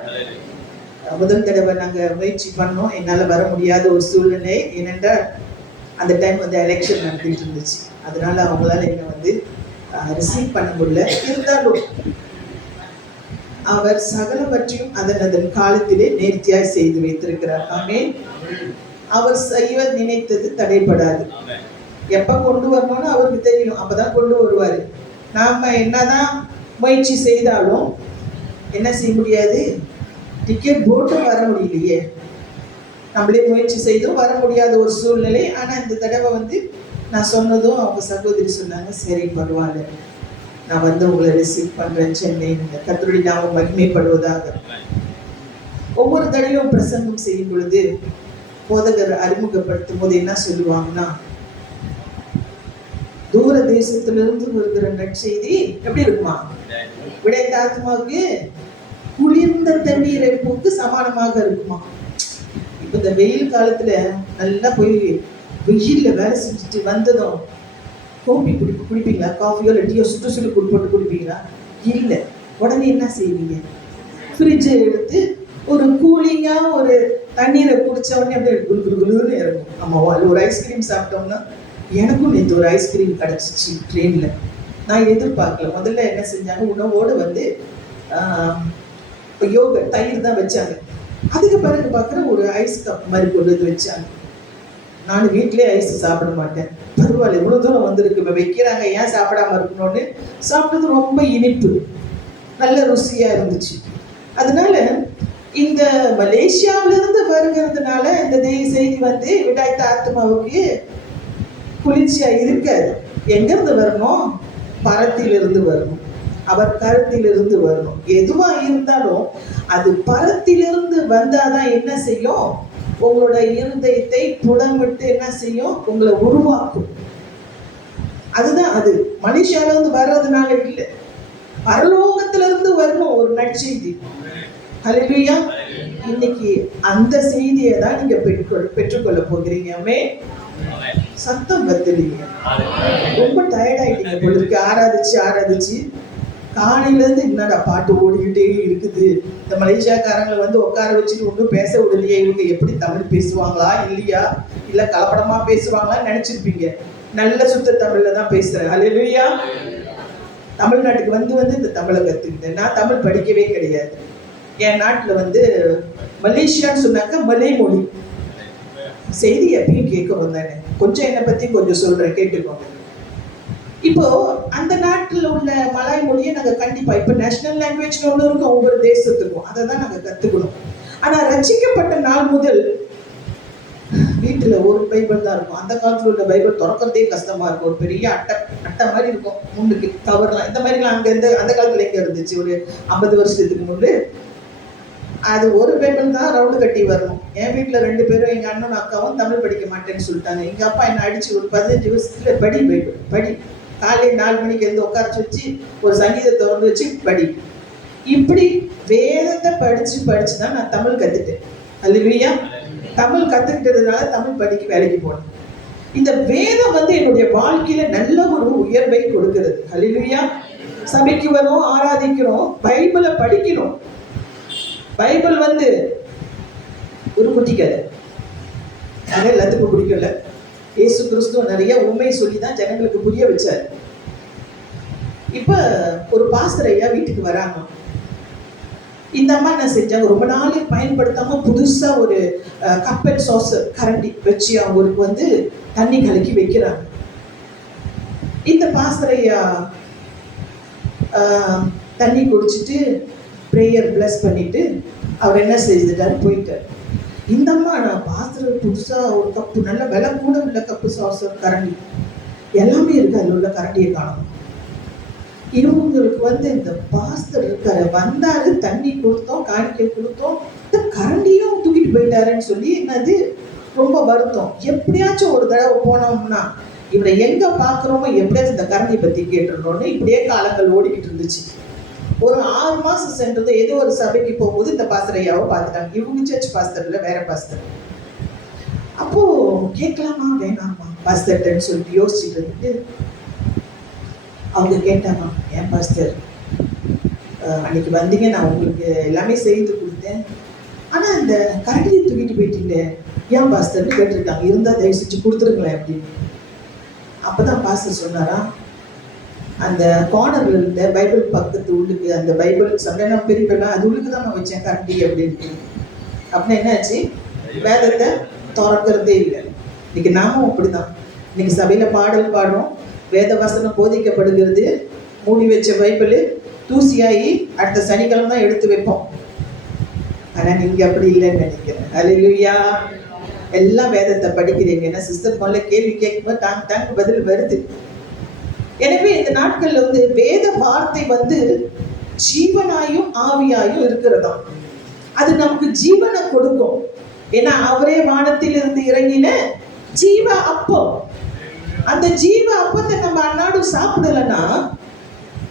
முதல் தடவை நாங்கள் முயற்சி பண்ணோம், என்னால் வர முடியாத ஒரு சூழ்நிலை. ஏனென்றால் அந்த டைம் வந்து எலெக்ஷன் நடத்திட்டு இருந்துச்சு, அதனால அவங்களால என்னை வந்து ரிசீவ் பண்ண முடியல. இருந்தாலும் அவர் சகலவற்றையும் அதன் காலத்திலே நேர்த்தியாய் செய்து வைத்திருக்கிறார். ஆமென். அவர் செய்ய நினைத்தது தடைப்படாது. எப்ப கொண்டு வரணும்னு அவருக்கு தெரியும், அப்பதான் கொண்டு வருவாரு. நாம என்னதான் முயற்சி செய்தாலும் என்ன செய்ய முடியாது, டிக்கெட் போட்டு வர முடியலையே. நம்மளே முயற்சி செய்தும் வர முடியாத ஒரு சூழ்நிலை. ஆனா இந்த தடவை வந்து நான் சொன்னதும் அவங்க சகோதரி சொன்னாங்க, சரி பரவாயில்ல, நான் வந்து உங்களை ரிசீவ் பண்றேன் சென்னை. கர்த்தருடைய நாமம் மகிமைப்படுவதாக. ஒவ்வொரு தடையும் பிரசங்கம் செய்யும் பொழுது போதகர் அறிமுகப்படுத்தும் போது என்ன சொல்லுவாங்கன்னா, தூர தேசத்திலிருந்து வருகிற நற்செய்தி எப்படி இருக்குமா? விடைந்த ஆத்மாவுக்கு குளிர்ந்த தண்ணீரை போக்கு சமானமாக இருக்குமா? இப்ப இந்த வெயில் காலத்துல நல்லா போய் வெயில்ல வேலை செஞ்சுட்டு வந்ததும் கோபி குடிப்பீங்களா? காஃபியோ இல்லை டீயோ சுட்டு சுட்டு போட்டு குடிப்பீங்களா? இல்லை. உடனே என்ன செய்வீங்க? ஃப்ரிட்ஜை எடுத்து ஒரு கூலிங்காக ஒரு தண்ணீரை குடிச்ச உடனே அப்படியே குளுன்னு இறங்கும். ஆமாம், ஒரு ஐஸ்கிரீம் சாப்பிட்டோம்னா, எனக்கும் நேற்று ஒரு ஐஸ்கிரீம் கிடச்சிச்சு ட்ரெயினில். நான் எதிர்பார்க்கல. முதல்ல என்ன செஞ்சாங்க, உணவோடு வந்து தயிர் தான் வச்சாங்க. அதுக்கு பிறகு பார்க்குற ஒரு ஐஸ் கப் மாதிரி கொண்டு வந்து வச்சாங்க. நான் வீட்டிலே ஐஸ் சாப்பிட மாட்டேன். பரவாயில்ல, இவ்வளவு தூரம் வந்திருக்கு, இப்போ வைக்கிறாங்க, ஏன் சாப்பிடாம இருக்கணும்னு சாப்பிட்டது ரொம்ப இனிப்பு, நல்ல ருசியா இருந்துச்சு. அதனால இந்த மலேசியாவிலிருந்து வருகிறதுனால இந்த செய்தி வந்து விடாய்த்த ஆத்மாவுக்கு குளிர்ச்சியா இருக்காது. எங்கிருந்து வரணும்? பரத்திலிருந்து வரணும், அவர் கருத்திலிருந்து வரணும். எதுவா இருந்தாலும் அது பரத்திலிருந்து வந்தாதான் என்ன செய்யும்? உங்களோட இருதயத்தை புடமிட்டு என்ன செய்யும்? உங்களை உருவாக்கும். அதுதான் அது. மனுஷால இருந்து வர்றதுனால இல்லை, பரலோகத்திலிருந்து வரணும் ஒரு நற்செய்தி. ஹல்லேலூயா. இன்னைக்கு அந்த செய்தியை தான் நீங்க பெற்றுக்கொள்ள போகிறீங்க. ஆமென். சத்தம் பத்தலீங்க, ரொம்ப டயர்ட் ஆயிட்டீங்க போல இருக்கு. ஆராதிச்சு காலையில இருந்து என்னடா பாட்டு ஓடிக்கிட்டே இருக்குது. இந்த மலேசியாக்காரங்களை வந்து உட்கார வச்சுட்டு ஒன்றும் பேச விடலையே, இவங்க எப்படி தமிழ் பேசுவாங்களா இல்லையா, இல்ல கலப்படமா பேசுவாங்களான்னு நினைச்சிருப்பீங்க. நல்ல சுத்த தமிழ்ல தான் பேசுறேன். ஹல்லேலூயா. தமிழ்நாட்டுக்கு வந்து இந்த தமிழை கத்துக்கிட்டேன். நான் தமிழ் படிக்கவே கிடையாது. என் நாட்டில் வந்து மலேசியான்னு சொன்னாக்க மலை மொழி. செய்தி எப்பயும் கேட்க வந்தானே, கொஞ்சம் என்னை பத்தி கொஞ்சம் சொல்றேன், கேட்டுக்கோங்க. இப்போ அந்த நாட்டில் உள்ள மலாய் மொழியை நாங்க கண்டிப்பா, இப்ப நேஷனல் லாங்குவேஜ்னு ஒன்று இருக்கும் ஒவ்வொரு தேசத்துக்கும், அதை தான் நாங்க கத்துக்கணும். ஆனா ரட்சிக்கப்பட்ட நாள் முதல் வீட்டுல ஒரு பைபிள் தான் இருக்கும். அந்த காலத்துல உள்ள பைபிள் திறக்கிறதே கஷ்டமா இருக்கும். ஒரு பெரிய அட்டை மாதிரி இருக்கும், முன்னுக்கு கவர்லாம். இந்த மாதிரிலாம் அந்த காலத்துல எங்க இருந்துச்சு? ஒரு 50 வருஷத்துக்கு முன்பு அது ஒரு பைபிள் தான் ரவுண்டு கட்டி வரணும். என் வீட்டில் 2 பேரும், எங்கள் அண்ணனும் அக்காவும் தமிழ் படிக்க மாட்டேன்னு சொல்லிட்டாங்க. எங்கள் அப்பா என்ன அடிச்சு ஒரு 15 வருஷத்துல படி பைபிள் படி, காலையில் 4 மணிக்கு எழுந்து உட்காரச்சு வச்சு ஒரு சங்கீதத்தை வந்து வச்சு படி. இப்படி வேதத்தை படிச்சு தான் நான் தமிழ் கற்றுட்டேன். ஹல்லேலூயா. தமிழ் கற்றுக்கிட்டதுனால தமிழ் படிக்க வேலைக்கு போனேன். இந்த வேதம் வந்து என்னுடைய வாழ்க்கையில நல்ல ஒரு உயர்வை கொடுக்கிறது. ஹல்லேலூயா. சபைக்கு வரும், ஆராதிக்கிறோம், பைபிளை படிக்கணும். பைபிள் வந்து ஒரு குட்டி கதை, அது எல்லாத்துக்கும் பிடிக்கல. இயேசு கிறிஸ்துவ நிறைய உண்மை சொல்லி தான் ஜனங்களுக்கு புரிய வச்சார். இப்ப ஒரு பாஸ்டர் ஐயா வீட்டுக்கு வராங்க. இந்த அம்மா என்ன செஞ்சாங்க, ரொம்ப நாள் பயன்படுத்தாம புதுசா ஒரு கப்பல் சாசர் கரண்டி வச்சு அவங்களுக்கு வந்து தண்ணி கலக்கி வைக்கிறாங்க. இந்த பாஸ்டர் ஐயா தண்ணி குடிச்சிட்டு ப்ரேயர் பிளஸ் பண்ணிட்டு அவர் என்ன செய்துட்டார், போயிட்டார். இந்த அம்மா நான் பாஸ்டர் புதுசா ஒரு கப்பு, நல்ல விலை கூட உள்ள கப்பு சாசர் கரண்டி எல்லாமே இருக்கு, அதில் உள்ள கரண்டியை காணும். இவங்களுக்கு வந்து இந்த பாஸ்டர் இருக்காரு, வந்தாரு, தண்ணி கொடுத்தோம், காணிக்கை கொடுத்தோம், இந்த கரண்டியும் தூக்கிட்டு போயிட்டாருன்னு சொல்லி என்னது ரொம்ப வருத்தம். எப்படியாச்சும் ஒரு தடவை போனோம்னா இவரை எங்க பாக்குறோமோ எப்படியாச்சும் இந்த கரண்டியை பத்தி கேட்டுருந்தோன்னு இப்படியே காலங்கள் ஓடிக்கிட்டு இருந்துச்சு. ஒரு 6 மாசம் சென்றது ஏதோ ஒரு சபைக்கு போகும்போது இந்த பாஸ்டர் ஐயாவை பார்த்துட்டாங்க. இவங்க சர்ச் பாஸ்டர் இல்லை, வேற பாஸ்டர். அப்போ கேட்கலாமா வேணாமா பாஸ்டர்ன்னு சொல்லிட்டு யோசிச்சுட்டு இருந்துட்டு அவங்க கேட்டாமா, ஏன் பாஸ்டர் அன்னைக்கு வந்தீங்க, நான் உங்களுக்கு எல்லாமே செய்து கொடுத்தேன், ஆனா இந்த கரண்டியை தூக்கிட்டு போயிட்டீங்க, ஏன் பாஸ்டர்னு கேட்டிருக்காங்க. இருந்தா தயவு செஞ்சு கொடுத்துருங்களேன் அப்படின்னு. அப்பதான் பாஸ்டர் சொன்னாரா, அந்த கார்னர்ல இருந்த பைபிள் பக்கத்து உள்ளுக்கு, அந்த பைபிள் சண்டை பெரியப்பெல்லாம் அது உள்ளுக்கு தான் நான் வச்சேன் கரண்டி அப்படின்ட்டு. அப்படின்னா என்னாச்சு, வேதத்தை திறக்கிறதே இல்லை. இன்னைக்கு நாமும் அப்படிதான். இன்னைக்கு சபையில பாடல் பாடுறோம், வேத வசனம் போதிக்கப்படுகிறது, மூடி வச்ச பைபிள் தூசியாகி அடுத்த சனிக்கிழமை தான் எடுத்து வைப்போம். ஆனா நீங்க அப்படி இல்லைன்னு நினைக்கிறேன். ஹல்லேலூயா. எல்லாம் வேதத்தை படிக்கிறீங்க. ஏன்னா சிஸ்டர் முதல்ல கேள்வி கேட்கும்போது தாங்க பதில் வருது. எனவே இந்த நாட்கள்ல வந்து வேத வார்த்தை வந்து ஜீவனாயும் ஆவியாயும் இருக்கிறதா. அது நமக்கு ஜீவனை கொடுக்கும். ஏன்னா அவரே வானத்தில் இருந்து இறங்கின ஜீவ அப்பம். அந்த ஜீவ அப்பத்தை நம்ம அன்னாடும் சாப்பிடலன்னா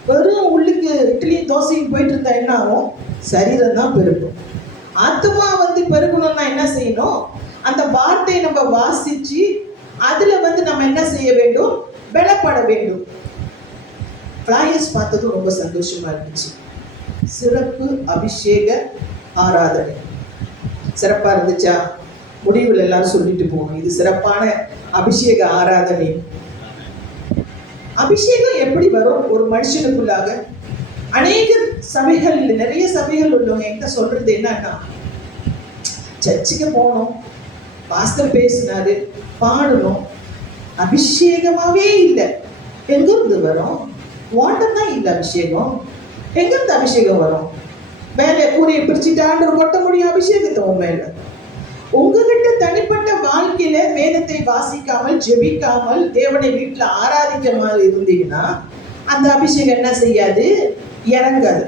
வெறும் உள்ளுக்கு இட்லியும் தோசையும் போயிட்டு இருந்தா என்ன ஆகும், சரீரம் தான் பெருகும். ஆத்மா வந்து பெருகணும்னா என்ன செய்யணும், அந்த வார்த்தையை நம்ம வாசிச்சு அதுல வந்து நம்ம என்ன செய்ய வேண்டும், பலப்பட வேண்டும். ஃப்ளையர்ஸ் பார்த்ததும் ரொம்ப சந்தோஷமா இருந்துச்சு. சிறப்பு அபிஷேக ஆராதனை சிறப்பா இருந்துச்சா? முடிவில் எல்லாரும் சொல்லிட்டு போகணும், இது சிறப்பான அபிஷேக ஆராதனை. அபிஷேகம் எப்படி வரும் ஒரு மனுஷனுக்குள்ளாக? அநேக சபைகள், நிறைய சபைகள் உள்ளவங்க எங்க சொல்றது என்னன்னா, சர்ச்சுக்கு போகணும், பாஸ்டர் பேசினாரு, பாடணும், அபிஷேகமாவே இல்லை. எங்க இருந்து வரும்? வாட்டர் தான் இல்லை, அபிஷேகம் எங்க இருந்து அபிஷேகம் வரும்? மேலே கூரையை பிரிச்சுட்டாண்டு கொட்ட முடியும் அபிஷேகத்தை உன் மேல? உங்ககிட்ட தனிப்பட்ட வாழ்க்கையில வேதத்தை வாசிக்காமல், ஜெபிக்காமல், தேவனை வீட்டுல ஆராதிக்காமல் இருந்தீங்கன்னா அந்த அபிஷேகம் என்ன செய்யாது? இறங்காது.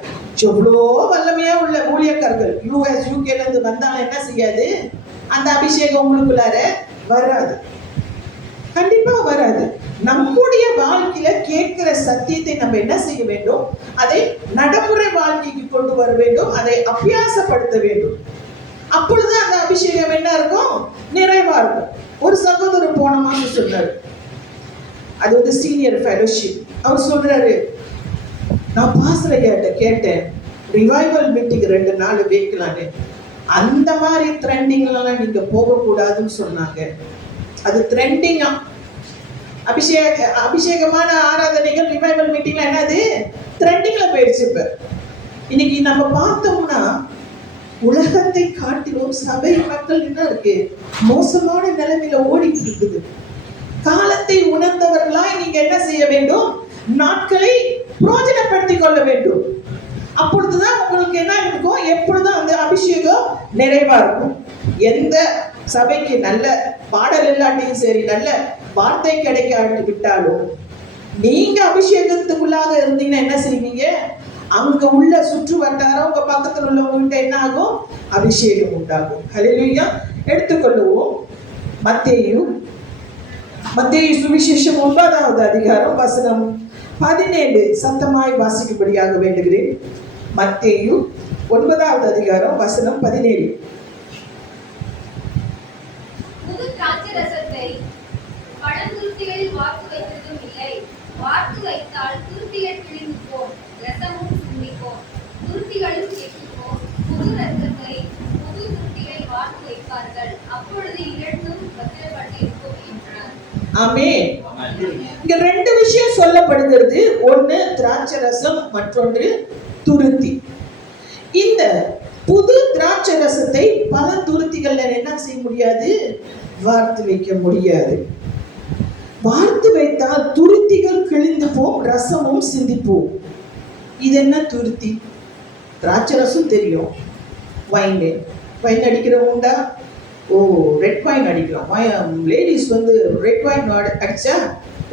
எவ்வளோ வல்லமையா உள்ள ஊழியக்காரர்கள் US UK இருந்து வந்தாலும் என்ன செய்யாது? அந்த அபிஷேகம் உங்களுக்குள்ளார வராது, கண்டிப்பா வராது. நம்முடைய வாழ்க்கையில கேட்கிற சத்தியத்தை நம்ம என்ன செய்ய வேண்டும்? அதை நடைமுறை வாழ்க்கைக்கு கொண்டு வர வேண்டும், அதை அபியாசப்படுத்த வேண்டும். அப்பொழுது அந்த அபிஷேகம் என்ன இருக்கும்? நிறைவா இருக்கும். ஒரு சகோதரர் போன மாசம் சொன்னாரு, அது வந்து சீனியர் ஃபெலோஷிப். அவர் சொல்றாரு, நான் பாஸ்டர் ஐயாட்ட கேட்டேன், ரிவைவல் மீட்டிங் 2 நாள் வைக்கலான்னு. அந்த மாதிரி ட்ரெண்டிங்லாம் நீங்க போகக்கூடாதுன்னு சொன்னாங்க. அது ட்ரெண்டிங்கா. அபிஷேகமான ஆராதனைகள் ரிவைவல் மீட்டிங்ல என்னது? ட்ரெண்டிங்ல போயிடுச்சு. இப்ப இன்னைக்கு நம்ம பார்த்தோம்னா உலகத்தை காட்டிலும் சபை மக்கள் என்ன இருக்கு? மோசமான நிலைமையில ஓடிட்டு இருக்குது. காலத்தை உணர்ந்தவர்களாய் நீங்க என்ன செய்ய வேண்டும்? நாட்களை பிரயோஜனப்படுத்திக் கொள்ள வேண்டும். அப்பொழுதுதான் உங்களுக்கு என்ன இருக்கும்? எப்பொழுதும் அந்த அபிஷேகம் நிறைவா இருக்கும். எந்த சபைக்கு நல்ல பாடல் இல்லாட்டியும் சரி, நல்ல வார்த்தை கிடைக்காட்டி விட்டாலும், நீங்க அபிஷேகத்துக்குள்ளாக இருந்தீங்கன்னா என்ன செய்வீங்க? அங்க உள்ள சுற்று வட்டாரம் உங்க பக்கத்தில் உள்ளவங்க என்ன ஆகும்? அபிஷேகம் உண்டாகும். ஹல்லேலூயா. எடுத்துக்கொள்ளுவோம் மத்தேயு சுவிசேஷம் 9வது அதிகாரம் வசனம் 17 சத்தமாய் வாசிக்கும்படியாக வேண்டுகிறேன். மத்தேயு 9வது அதிகாரம் வசனம் 17. புது திராட்சரசத்தை பழந்துருத்திகளில் வார்த்து வைத்ததும் இல்லை, வார்த்து வைத்தால் துருத்திகள் கிழிந்து போம், ரசமும் சிந்திப்போம், துருத்திகளும் கெட்டுப்போம். புது ரசத்தை புது துருத்திகளில் வார்த்து வைப்பார்கள், அப்பொழுது இரண்டும் பத்திரப்பட்டிருக்கும் என்றார். ஆமென். இங்க 2 விஷயம் சொல்லப்படுகிறது. ஒன்று திராட்சை ரசம், மற்றொன்று துருத்தி. இந்த புது திராட்சை ரசத்தை பல துருத்திகள்ல என்ன செய்ய முடியாது? வார்த்து வைக்க முடியாது. வார்த்து வைத்தால் துருத்திகள் கிழிந்து போம், ரசமும் சிந்திப்போம். இது என்ன துருத்தி? திராட்சை ரசம் தெரியும், வைன் அடிக்கிறவங்கடா. ஓ, ரெட் வைன் அடிக்கலாம். லேடிஸ் வந்து ரெட் வைன் அடிச்சா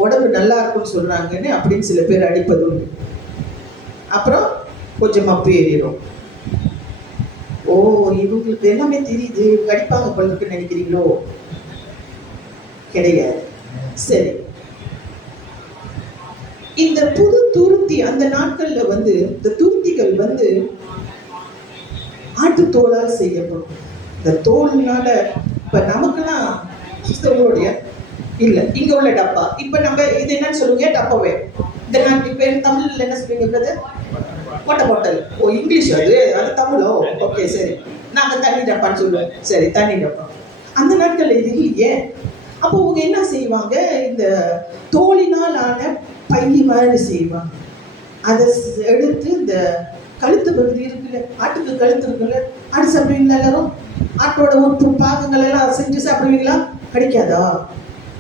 உடம்பு நல்லா இருக்கும்னு சொல்றாங்கன்னு அப்படின்னு சில பேர் அடிப்பது உண்டு. அப்புறம் கொஞ்சம் மப்பு ஏறிடும். ஓ, இவங்களுக்கு எல்லாமே தெரியுது, இவங்க அடிப்பாங்க பல்லுக்கு நினைக்கிறீங்களோ? கிடையாது. சரி, இந்த புது துருத்தி அந்த நாட்கள்ல வந்து இந்த துருத்திகள் வந்து ஆட்டு தோலால் செய்யப்படும். இந்த தோல்னால இப்ப நமக்குலாம் சிஸ்டர்களுடைய இல்ல, இங்க உள்ள டப்பா. இப்ப நம்ம இது என்னன்னு சொல்லுங்க? டப்பாவே. இந்த நாட்டு இப்ப தமிழ்ல என்ன சொல்லுவீங்க brother? Water bottle. Oh, English அது தமிழோ? ஓகே, சரி. நாங்க தண்ணி டப்பான்னு சொல்லுவோம். சரி, தண்ணி டப்பா. அந்த நாட்கள்ல இது இல்லையே. அப்போ அவங்க என்ன செய்வாங்க? இந்த தோலினால் ஆன பை மாதிரி செய்வாங்க. அதை எடுத்து இந்த கழுத்து பகுதி இருக்குல்ல, ஆட்டுக்கு கழுத்து இருக்குல்ல, ஆடு சாப்பிடுவீங்களா? எல்லாரும் ஆட்டோட உறுப்பு பாகங்கள் எல்லாம் செஞ்சு சாப்பிடுவீங்களா? கிடைக்காதா?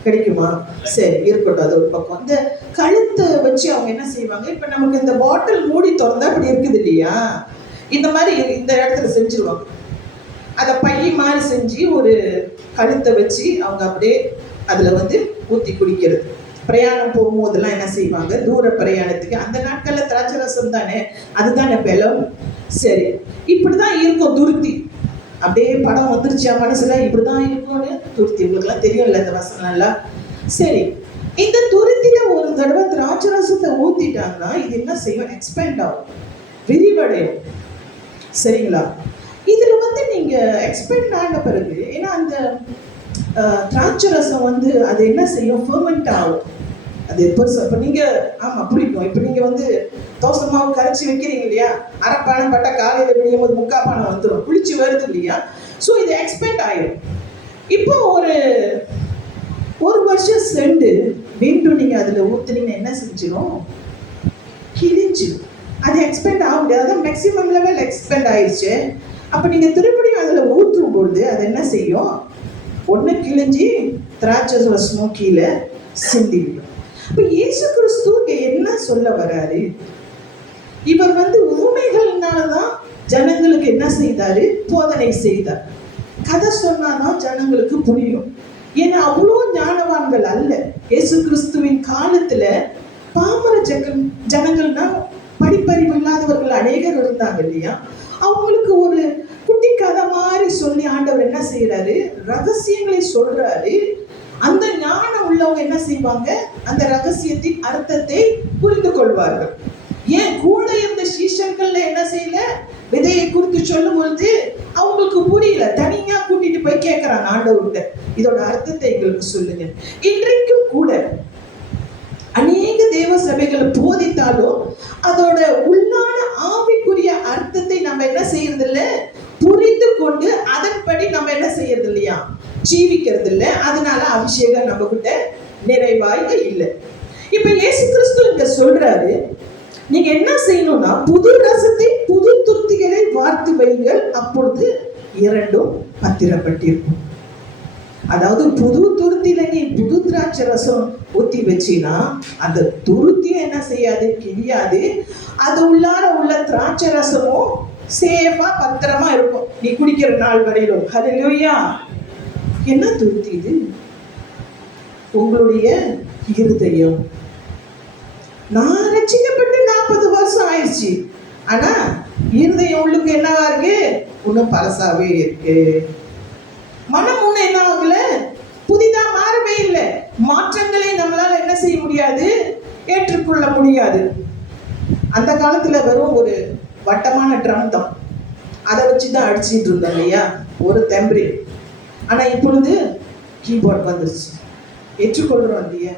கிடைக்குமா? சரி, இருக்கட்டும், அது ஒரு பக்கம். இந்த கழுத்தை வச்சு அவங்க என்ன செய்வாங்க? இப்ப நமக்கு இந்த பாட்டில் மூடி திறந்தா அப்படி இருக்குது இல்லையா, இந்த மாதிரி இந்த இடத்துல செஞ்சிருவாங்க. அதை பை மாதிரி செஞ்சு ஒரு கழுத்தை வச்சு அவங்க அப்படியே அதுல வந்து ஊத்தி குடிக்கிறது. பிரயாணம் போகும்போதெல்லாம் என்ன செய்வாங்க? தூர பிரயாணத்துக்கு. அந்த நாட்கள்ல திராட்சை ரசம் தானே, அதுதானே பலம். சரி, இப்படிதான் இருக்கும் துருத்தி. அப்படியே படம் வந்துருச்சா மனசுல? இப்படிதான் இருக்கும்னு துருத்தி. உங்களுக்கு எல்லாம் தெரியும்ல இந்த வசனம் எல்லாம். சரி, இந்த துருத்தில ஒரு தடவை திராட்சை ரசத்தை ஊத்திட்டாங்கன்னா இது என்ன செய்யும்? எக்ஸ்பேண்ட் ஆகும், விரிவடையும். சரிங்களா? இதுல வந்து நீங்க எக்ஸ்பேண்ட் ஆன பிறகு, ஏன்னா அந்த திராட்சை ரசம் வந்து அது என்ன செய்யும்? ஃபெர்மெண்ட் ஆகும். அது பெருசா இப்போ நீங்க ஆமா பிடிக்கும். இப்போ நீங்க வந்து தோசை மாவு கரைச்சி வைக்கிறீங்க இல்லையா, அரைப்பானை பட்டா காலையில விடியும் போது 3/4 பானை வந்துடும், புளிச்சு வருது இல்லையா. ஸோ இது எக்ஸ்பேண்ட் ஆயிடும். இப்போ ஒரு வருஷம் சென்று மீண்டும் நீங்க அதுல ஊத்துனீங்கன்னா என்ன செஞ்சிடும்? கிழிஞ்சிடும். அது எக்ஸ்பேண்ட் ஆக முடியாது. அதான் மேக்சிமம் லெவல் எக்ஸ்பேண்ட் ஆயிடுச்சு. அப்ப நீங்க திருப்படியும் அதுல ஊற்றும் பொழுது அது என்ன செய்யும்? ஒண்ணு கிழிஞ்சி திராட்சை ரசமும் கீழே சிந்திவிடும். இப்ப இயேசு கிறிஸ்து இங்க என்ன சொல்ல வராரு? இவர் உவமைகள்னாலதான் ஜனங்களுக்கு என்ன செய்தாரு? போதனை செய்தார். கதை சொன்னாதான் ஜனங்களுக்கு புரியும். ஏன்னா அவ்வளோ ஞானவான்கள் அல்ல. இயேசு கிறிஸ்துவின் காலத்துல பாமர ஜனங்கள்னா படிப்பறிவு இல்லாதவர்கள் அநேகர் இருந்தாங்க இல்லையா? அவங்களுக்கு ஒரு குட்டி கதை மாதிரி சொல்லி ஆண்டவர் என்ன செய்யறாரு? ரகசியங்களை சொல்றாரு. அந்த ஞானம் உள்ளவங்க என்ன செய்வாங்க? அந்த ரகசியத்தின் அர்த்தத்தை புரிந்து கொள்வார்கள். ஏன் கூட இருந்த சீஷர்கள்ல என்ன செய்யல? விதையை குறித்து சொல்லும் பொழுது அவங்களுக்கு புரியல. தனியா கூட்டிட்டு போய் கேட்கிறாங்க ஆண்டவர்கிட்ட, இதோட அர்த்தத்தை எங்களுக்கு சொல்லுங்க. இன்றைக்கும் கூட அநேக தேவ சபைகளை போதித்தாலும் அதோட உள்ளான ஆவிக்குரிய அர்த்தத்தை நம்ம என்ன செய்யறது இல்ல? புரிந்து கொண்டு அதன்படி நம்ம என்ன செய்யறது இல்லையா? ஜீவிக்கிறது இல்ல. அதனால அபிஷேகம் நம்ம கிட்ட நிறைவாக இல்லை. இப்ப இயேசு கிறிஸ்து இங்க சொல்றாரு, நீங்க என்ன செய்யணும்னா புது ரசத்தை புது துருத்திகளை வார்த்து வைங்கள், அப்பொழுது இரண்டும் பத்திரப்பட்டிருக்கும். அதாவது புது துருத்தில நீ புது திராட்சை ரசம் ஊத்தி வச்சினா அந்த துருத்தியும் என்ன செய்யாது? கிழியாது. அது உள்ளார உள்ள திராட்சை ரசமும் சேஃபா பத்திரமா இருக்கும் நீ குடிக்கிற நாள் வரையிலும். ஹல்லேலூயா. என்ன துருத்தி இது? உங்களுடைய இருதயம். நான் ரட்சிக்கப்பட்டு 40 வருஷம் ஆயிடுச்சு, ஆனா இருதயம் உள்ளுக்கு என்னவா இருக்கு? இன்னும் பழசாவே இருக்கு. மனம் ஒண்ணு என்ன ஆகல? புதிதா மாறவே இல்லை. மாற்றங்களை நம்மளால என்ன செய்ய முடியாது? ஏற்றுக்கொள்ள முடியாது. அந்த காலத்துல வெறும் ஒரு வட்டமான ட்ரம் தான், அதை வச்சுதான் அடிச்சுட்டு இருந்தோம் இல்லையா? ஒரு தெம்பரி. ஆனா இப்பொழுது கீபோர்ட் வந்துருச்சு, ஏற்றுக்கொள்றோம் இல்லையா?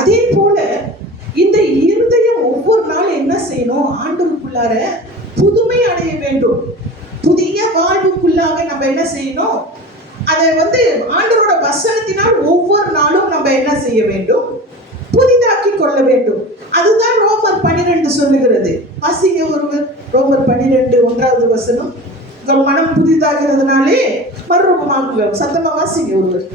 அதே போல இந்த இருதயம் ஒவ்வொரு நாளும் என்ன செய்யணும்? ஆண்டவருக்குள்ளார புதுமை அடைய வேண்டும். புதிய வாழ்வுக்குள்ளாக நம்ம என்ன செய்யணும்? அதை ஆண்டவரோட வசனத்தினால் ஒவ்வொரு நாளும் நம்ம என்ன செய்ய வேண்டும்? புதிதாக்கி கொள்ள வேண்டும். அதுதான் ரோமர் 12 சொல்லுகிறது. வாசிங்க ஒருவர் ரோமர் 12 1வது வசனம். உங்கள் மனம் புதிதாகிறதுனாலே மறுரூபமாகுங்க. சத்தமா வாசிங்க ஒருவர்.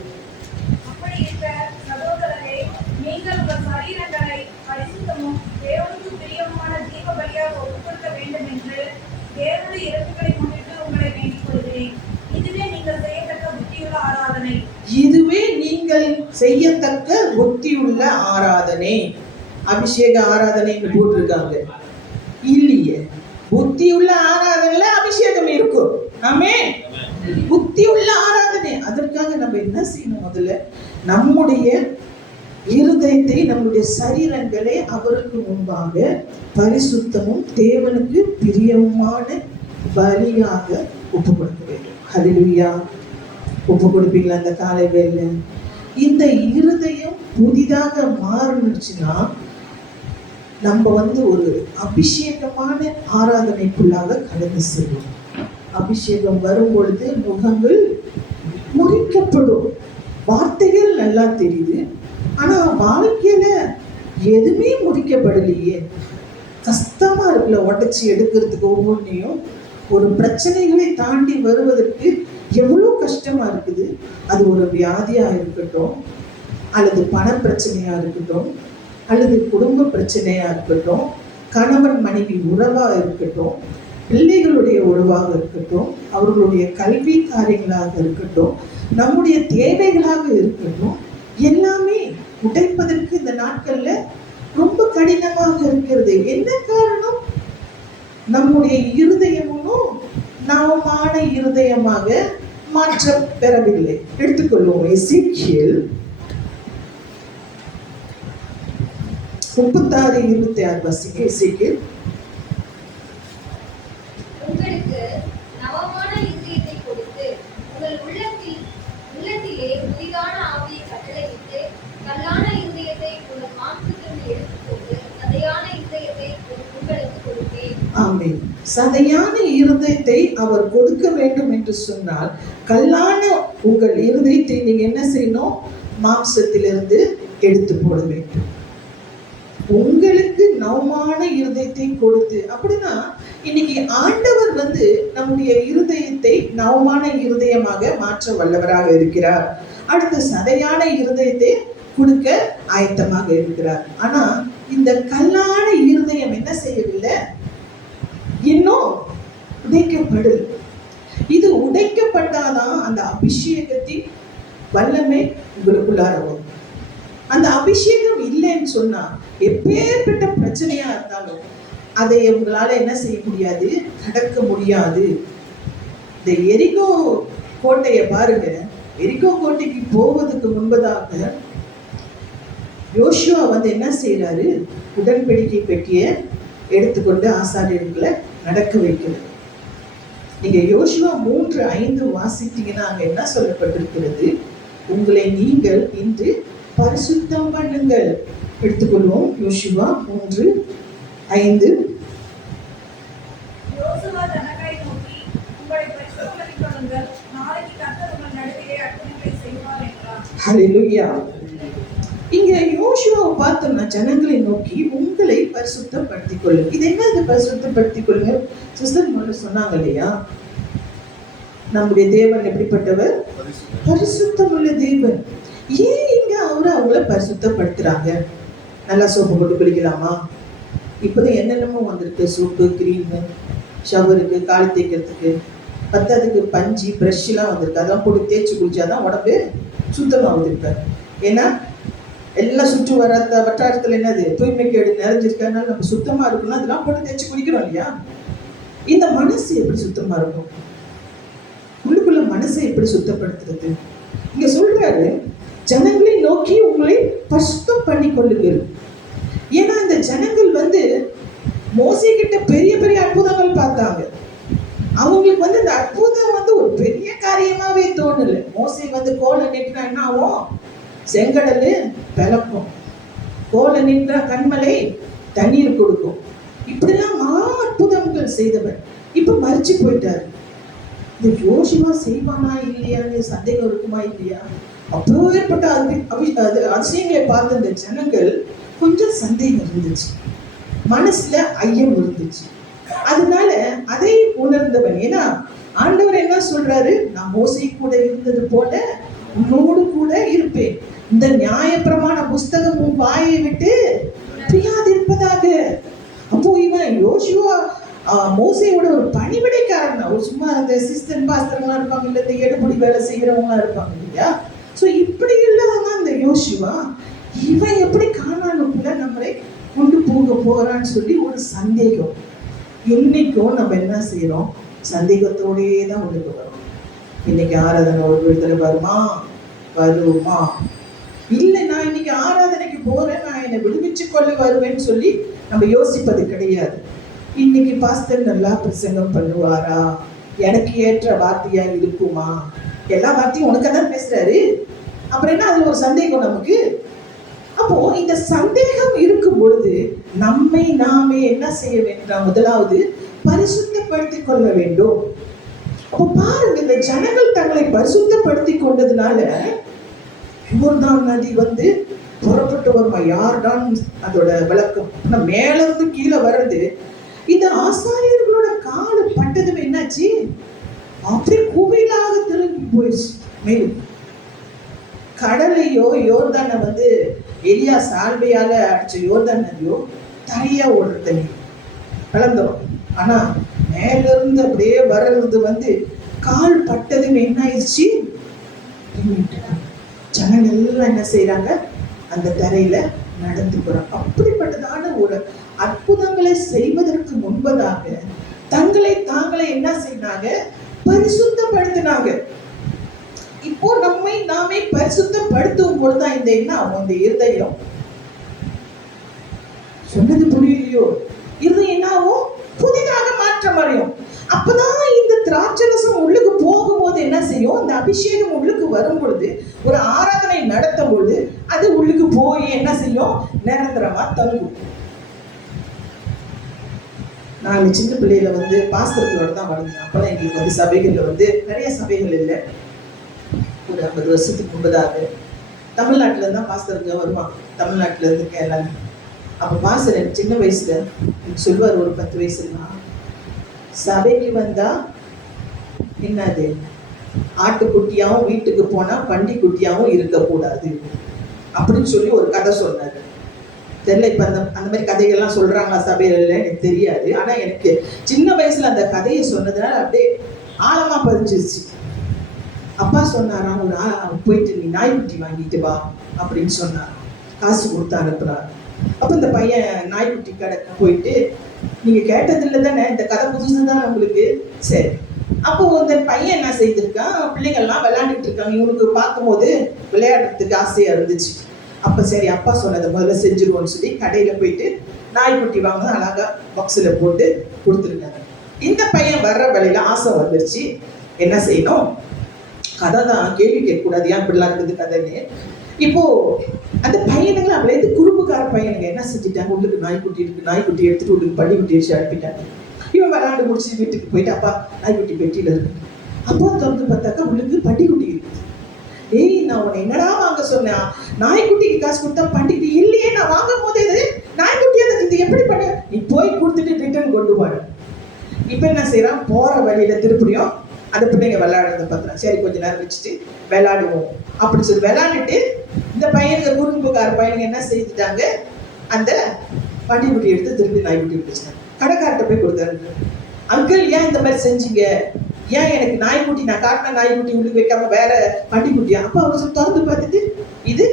அப்படி இருக்க சகோதரரே, நீங்கள் உங்கள் சரீரங்களை பரிசுத்தமும் தேவனுக்கு பிரியமான ஜீவ பலியாக ஒப்புக்கொடுக்க வேண்டும் என்று தேவனுடைய இரக்கங்களை முன்னிட்டு உங்களை வேண்டிக் கொள்கிறேன். இதுவே நீங்கள் செய்யத்தக்க புத்தியுள்ள ஆராதனை. இதுவே நீங்கள் செய்யத்தக்க புத்தியுள்ள ஆராதனை. அபிஷேக ஆராதனை போட்டிருக்காங்க இல்லையே? புத்தியுள்ள ஆராதனையில அபிஷேகம் இருக்கும். ஆமென். புத்தியுள்ள ஆராதனை. அதற்காக நம்ம என்ன செய்யணும்? முதல்ல நம்முடைய இருதயத்தை, நம்முடைய சரீரங்களை அவருக்கு முன்பாக பரிசுத்தமும் தேவனுக்கு பிரியமான பலியாக ஒப்பு கொடுக்க வேண்டும். ஹல்லேலூயா. ஒப்பு கொடுப்பீங்களா அந்த காலை வேளை? இந்த இருதயம் புதிதாக மாறுனுச்சுன்னா நம்ம ஒரு அபிஷேகமான ஆராதனைக்குள்ளாக கடந்து செல்வோம். அபிஷேகம் வரும் பொழுது முகங்கள் முறிக்கப்படும். வார்த்தைகள் நல்லா தெரியுது, ஆனா வாழ்க்கையில எதுவுமே முறிக்கப்படலையே. கஷ்டமா இருக்குல்ல உடைச்சி எடுக்கிறதுக்கு. ஒவ்வொன்றையும் ஒரு பிரச்சனைகளை தாண்டி வருவதற்கு எவ்வளவு கஷ்டமா இருக்குது. அது ஒரு வியாதியா இருக்கட்டும், அல்லது பண பிரச்சனையா இருக்கட்டும், அல்லது குடும்ப பிரச்சனையா இருக்கட்டும், கணவன் மனைவி உறவா இருக்கட்டும், பிள்ளைகளுடைய உறவாக இருக்கட்டும், அவர்களுடைய கல்வி காரியங்களாக இருக்கட்டும், நம்முடைய தேவைகளாக இருக்கட்டும், எல்லாமே உடைப்பதற்கு இந்த நாட்கள்ல ரொம்ப கடினமாக இருக்கிறது. என்ன காரணம்? நம்முடைய இருதயமும் நவமான இருதயமாக மாற்றம் பெறவில்லை. எடுத்துக்கொள்வோம் எசேக்கியேல் 36:26 வாசிங்க. எசேக்கியேல். உங்களுக்கு நவமான இதயத்தை கொடுத்து உங்கள் உள்ளத்திலே புதிதான ஆவியை கட்டளையிட்டு கல்லான இதயத்தை உங்கள் மாம்சத்திலிருந்து எடுத்துக்கொண்டு சதையான இதயத்தை உங்களுக்கு கொடுப்பேன். ஆமென். சதையான இருதயத்தை அவர் கொடுக்க வேண்டும் என்று சொன்னால், கல்லான உங்கள் இருதயத்தை நீங்க என்ன செய்யணும்? மாம்சத்திலிருந்து எடுத்து போட வேண்டும். உங்களுக்கு நவமான இருதயத்தை கொடுத்து, அப்படின்னா இன்னைக்கு ஆண்டவர் வந்து நம்முடைய இருதயத்தை நவமான இருதயமாக மாற்ற வல்லவராக இருக்கிறார். அடுத்து சதையான இருதயத்தை கொடுக்க ஆயத்தமாக இருக்கிறார். ஆனா இந்த கல்லான இருதயம் என்ன செய்யவில்லை, இன்னும் உடைக்கப்படல. இது உடைக்கப்பட்டாதான் அந்த அபிஷேகத்தின் வல்லமை உங்களுக்குள்ளார வரும். அந்த அபிஷேகம் இல்லைன்னு சொன்னா எப்பேற்பட்ட பிரச்சனையா இருந்தாலும் அதை உங்களால என்ன செய்ய முடியாது, கடக்க முடியாது. இந்த எரிகோ கோட்டையை பாருங்க. எரிகோ கோட்டைக்கு போவதற்கு முன்பதாக யோசுவா வந்து என்ன செய்யறாரு, உடன்படிக்கை பெட்டிய எடுத்துக்கொண்டு ஆசாரியர்களை நடக்க வைக்கிறது. நீங்க யோசுவா 3:5 வாசித்தீங்கன்னா அங்க என்ன சொல்லப்பட்டிருக்கிறது, உங்களை நீங்கள் இன்று பரிசுத்தம் பண்ணுங்கள். எடுத்துக்கொள்வோம். யோசுவா 3:5. யோசுவா ஜனங்களை நோக்கி, உங்களை பரிசுத்தப்படுத்திக் கொள்ளுங்கள், நாளைக்கு கர்த்தர் உங்கள் நடுவிலே அற்புதங்களை செய்வார் என்றார். ஹல்லேலூயா. இங்க யோசுவாவை பார்த்தோம்னா ஜனங்களை நோக்கி உங்களை பரிசுத்தப்படுத்திக் கொள்ளுங்க. இது என்ன, இது பரிசுத்தப்படுத்திக் கொள்ளுங்க? சிஸ்டர் முதல்ல சொன்னாங்க இல்லையா, நம்முடைய தேவன் எப்படிப்பட்டவர், பரிசுத்தமுள்ள தேவன். ஏன் இங்க அவங்கள பரிசுத்தப்படுத்துறாங்க? நல்லா சோப்பு போட்டு குளிக்கலாமா? இப்போதான் என்னென்னமோ வந்திருக்கு, சோப்பு, கிரீமு, ஷவருக்கு, கால் தேய்க்கிறதுக்கு, பத்தாவதுக்கு பஞ்சு, ப்ரஷ் எல்லாம் வந்திருக்கு. அதெல்லாம் போட்டு தேய்ச்சி குளிச்சாதான் உடம்பு சுத்தமாகுது. இப்ப ஏன்னா எல்லாம் சுற்று வட்டாரத்துல என்னது தூய்மைக்கேடு நிறைஞ்சிருக்கனால நம்ம சுத்தமா இருக்கணும், அதெல்லாம் போட்டு தேய்ச்சி குளிக்கிறோம் இல்லையா? இந்த மனசு எப்படி சுத்தமா இருக்கும்? உள்ளுக்குள்ள மனசை எப்படி சுத்தப்படுத்துறது? இங்க சொல்றாரு, ஜனங்களை நோக்கி உங்களை பரிசுத்தம் பண்ணி கொள்ளுங்கள். ஏன்னா இந்த ஜனங்கள் வந்து மோசே கிட்ட பெரிய பெரிய அற்புதங்கள் பார்த்தாங்க. அவங்களுக்கு வந்து இந்த அற்புதம் வந்து ஒரு பெரிய காரியமாவே தோணல. மோசே வந்து கோலை நீட்டினா என்ன ஆகும், செங்கடல் பிளக்கும். கோலை நீட்டினா கண்மலை தண்ணீர் கொடுக்கும். இப்படிலாம் அற்புதங்கள் செய்தவர் இப்ப மறிச்சு போயிட்டாரு. இந்த யோசுவா செய்வானா இல்லையான்னு சந்தேகம் இருக்குமா இல்லையா? அப்போ ஏற்பட்ட அதிசயங்களை பார்த்த இந்த ஜனங்கள் கொஞ்சம் சந்தேகம் இருந்துச்சு, மனசுல ஐயம் இருந்துச்சு. அதனால அதை உணர்ந்தவன், ஏன்னா ஆண்டவர் என்ன சொல்றாரு, நான் மோசே கூட இருந்தது போல உன்னோடு கூட இருப்பேன். இந்த நியாயப்பிரமாண புஸ்தகம் உன் வாயை விட்டு பிரியாதிருப்பதாக. அப்போ இவன் யோசுவா மோசையோட ஒரு பணிவிடைக்காரன், ஒரு சும்மா அந்த அசிஸ்டன்ட் பாஸ்டர்லாம் இருப்பாங்க இல்ல, இந்த எடுபடி வேலை செய்யறவங்களா இருப்பாங்க இல்லையா? ஸோ இப்படி இல்லாததான் இந்த யோசுவா, இவன் எப்படி கானானுக்குள்ள நம்மளை கொண்டு போக போறான்னு சொல்லி ஒரு சந்தேகம். இன்னைக்கும் நம்ம என்ன செய்யறோம், சந்தேகத்தோடயே தான் உள்ளுக்கு வரும். இன்னைக்கு ஆராதனை ஒரு விடுதலை வருமா இல்லை, நான் இன்னைக்கு ஆராதனைக்கு போறேன், நான் என்னை விடுவிச்சு கொள்ள வருவேன்னு சொல்லி நம்ம யோசிப்பது கிடையாது. இன்னைக்கு பாஸ்டர் நல்லா பிரசங்கம் பண்ணுவாரா, எனக்கு ஏற்ற வார்த்தையா இருக்குமா? எல்லா வார்த்தையும் உனக்கு தான் பேசுறாரு, அப்புறம் என்ன அதுல ஒரு சந்தேகம் நமக்கு? அப்போ இந்த சந்தேகம் இருக்கும் பொழுது நம்மை நாமே என்ன செய்ய வேண்டும், முதலாவது பரிசுத்தப்படுத்திக் கொள்ள வேண்டும். அப்போ பாருங்க, இந்த ஜனங்கள் தங்களை பரிசுத்தப்படுத்தி கொண்டதுனால யோர்தான் நதி வந்து புறப்பட்டு வருமா. யார்தான் அதோட விளக்கம் மேல இருந்து கீழே வர்றது. இந்த ஆசாரியர்களோட காலு பட்டதுமே என்னாச்சு, அப்படியே குவிலாக திரும்பி போயிடுச்சு. மேலும் கடலையோ யோர்தானை வந்து எலியா சால்வையால அடிச்ச யோர்தான் நதியோ தரையா ஓடுற தண்ணி கலந்துரும். ஆனா மேல இருந்து அப்படியே வர்றது வந்து கால் பட்டதுமே என்ன ஆயிடுச்சு, ஜனங்கள் எல்லாம் என்ன செய்யறாங்க, அந்த தரையில நடந்து போறாங்க. அப்படிப்பட்டதான ஒரு அற்புதங்களை செய்வதற்கு முன்பதாக தங்களை தாங்களே என்ன செய்தாங்க, பரிசுத்தப்படுத்தினாங்க. இப்போ நம்மை நாமே பரிசுத்தப்படுத்தும் பொழுதுதான் இந்த என்ன ஆகும், இந்த இருதயம், சொன்னது புரியலையோ, இருதயம் என்ன ஆகும், புதிதாக மாற்றம் அடையும். அப்பதான் இந்த திராட்சரசம் உள்ளுக்கு போகும்போது என்ன செய்யும், இந்த அபிஷேகம் உள்ளுக்கு வரும் பொழுது, ஒரு ஆராதனை நடத்தும் பொழுது அது உள்ளுக்கு போய் என்ன செய்யும், நிரந்தரமா தங்கும். நான் சின்ன பிள்ளையில வந்து பாஸ்டர்களோட தான் வளர்ந்தேன். அப்பதான் எங்களுக்கு வந்து சபைகள்ல வந்து நிறைய சபைகள் இல்லை. ஒரு 50 வருஷத்துக்கு முன்பதாக தமிழ்நாட்டுல இருந்தா பாஸ்டருங்க வருவாங்க, தமிழ்நாட்டுல இருந்து எல்லாமே. அப்ப பாஸ்டர் எனக்கு சின்ன வயசுல சொல்லுவார், ஒரு 10 வயசுலாம் சபைக்கு வந்தா என்னது, ஆட்டுக்குட்டியாவும் வீட்டுக்கு போனா பண்டிக்குட்டியாவும் இருக்கக்கூடாது அப்படின்னு சொல்லி ஒரு கதை சொன்னாரு. தெரியல இப்ப அந்த அந்த மாதிரி கதைகள்லாம் சொல்றாங்களா சபையில எனக்கு தெரியாது. ஆனா எனக்கு சின்ன வயசுல அந்த கதையை சொன்னதுனால அப்படியே ஆழமா பதிஞ்சிருச்சு. அப்பா சொன்னாராம், போயிட்டு நீ நாய்க்குட்டி வாங்கிட்டு வா அப்படின்னு சொன்னார். காசு கொடுத்து அனுப்புறாரு. அப்ப இந்த பையன் நாய்க்குட்டி கடைக்கு போயிட்டு, நீங்க கேட்டதில்லை தானே, இந்த கதை புதுசு தான் உங்களுக்கு, சரி. அப்போ இந்த பையன் என்ன செய்திருக்கான், பிள்ளைங்கள்லாம் விளையாண்டுட்டு இருக்காங்க. இவனுக்கு பார்க்கும்போது விளையாடுறதுக்கு ஆசையா இருந்துச்சு. அப்ப சரி அப்பா சொன்னதை முதல்ல செஞ்சிருவோம்னு சொல்லி கடையில போயிட்டு நாய்க்குட்டி வாங்க அழகா பாக்ஸ்ல போட்டு கொடுத்துருக்காங்க. இந்த பையன் வர்ற வழியில ஆசை வந்துருச்சு. என்ன செய்யணும், கதை தான், கேள்வி கேட்கக்கூடாது, ஏன் இப்படிலாம் இருக்குது கதைன்னு. இப்போ அந்த பையனுங்க அவளேது குறும்புக்கார பையனுங்க என்ன செஞ்சுட்டாங்க, உள்ளுக்கு நாய்க்குட்டி இருக்கு, நாய்க்குட்டி எடுத்துட்டு உள்ளுக்கு பள்ளிக்குட்டி வச்சு அனுப்பிட்டாங்க. இவன் விளையாண்டு முடிச்சு வீட்டுக்கு போயிட்டு, அப்பா நாய்க்குட்டி பெட்டியில இருக்கு. அப்போ திறந்து பார்த்தாக்கா உள்ளுக்கு பண்டிக்குட்டி இருக்கு. ஏய் நான் உன்னை என்னடா வாங்க சொன்னேன், நாய்க்குட்டிக்கு காசு கொடுத்தா பண்டிக்குட்டி இல்லையே, நான் வாங்கும் போதே இது நாய்க்குட்டியை இது எப்படி பண்ண, நீ போய் கொடுத்துட்டு ரிட்டர்ன் கொண்டு போடு. இப்ப என்ன செய்யறான், போற வழியில திருப்பியும் அந்த பிள்ளைங்க விளையாடுறத பார்த்துறான். சரி கொஞ்ச நேரம் வச்சுட்டு விளையாடுவோம் அப்படின்னு சொல்லி விளையாண்டுட்டு இந்த பையனுக்கு குறும்புக்கார பையனுங்க என்ன செய்துட்டாங்க, அந்த பண்டிக்குட்டி எடுத்து திருப்பி நாய்க்குட்டி வச்சுட்டாங்க. கடைக்கார்ட்ட போய் கொடுத்தாரு, அங்கிள் ஏன் இந்த மாதிரி செஞ்சீங்க, ஏன் எனக்கு நாய்க்குட்டி, நான் காட்டின நாய்க்குட்டி உள்ளுக்கு வைக்காம வேற பண்டிக்குட்டியா? அப்ப அவர் திறந்து பார்த்துட்டு இது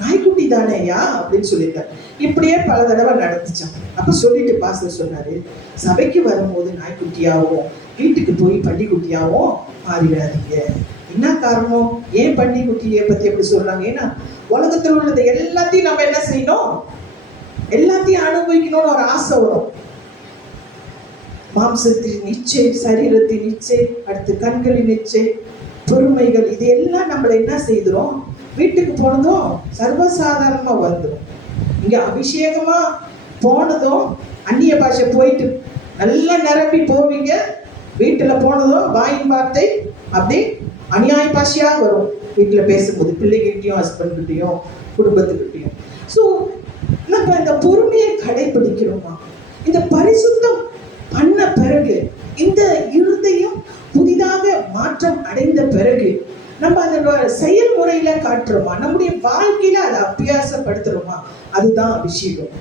நாய்க்குட்டி தானேயா அப்படின்னு சொல்லியிருக்காரு. இப்படியே பல தடவை நடந்துச்சான். அப்ப சொல்லிட்டு பாஸ்டர் சொன்னாரு, சபைக்கு வரும்போது நாய்க்குட்டியாவும் வீட்டுக்கு போய் பண்டிக்குட்டியாவும் மாறிடாதீங்க. என்ன காரணம், ஏன் பண்டிக்குட்டியை பத்தி எப்படி சொல்றாங்க, ஏன்னா உலகத்தில் உள்ளது எல்லாத்தையும் நம்ம என்ன செய்யணும், எல்லாத்தையும் அனுபவிக்கணும்னு ஒரு ஆசை வரும். மாம்சத்தின் இச்சை, சரீரத்தின் இச்சை, அடுத்து கண்களின் இச்சை, பொறுமைகள், இது எல்லாம் நம்மளை என்ன செய்துரும், வீட்டுக்கு போனதும் சர்வசாதாரணமா வந்துடும். இங்க அபிஷேகமா போனதும் அந்நிய பாஷை போயிட்டு நல்லா நிரம்பி போவீங்க, வீட்டுல போனதும் வாயின் வார்த்தை அப்படி அநியாய பாஷையா வரும். வீட்டுல பேசும்போது பிள்ளைகிட்டையும் ஹஸ்பண்ட் கிட்டையும் குடும்பத்துக்கிட்டையும். ஸோ நம்ம இந்த பொறுமையை கடைபிடிக்கிறோமா, இந்த பரிசுத்தம் பண்ண பிறகு, இந்த இருதயம் புதிதாக மாற்றம் அடைந்த பிறகு நம்ம அதோட செயல்முறையில காட்டுறோமா, நம்முடைய வாழ்க்கையில அதை அபியாசப்படுத்துறோமா, அதுதான் அபிஷேகம்.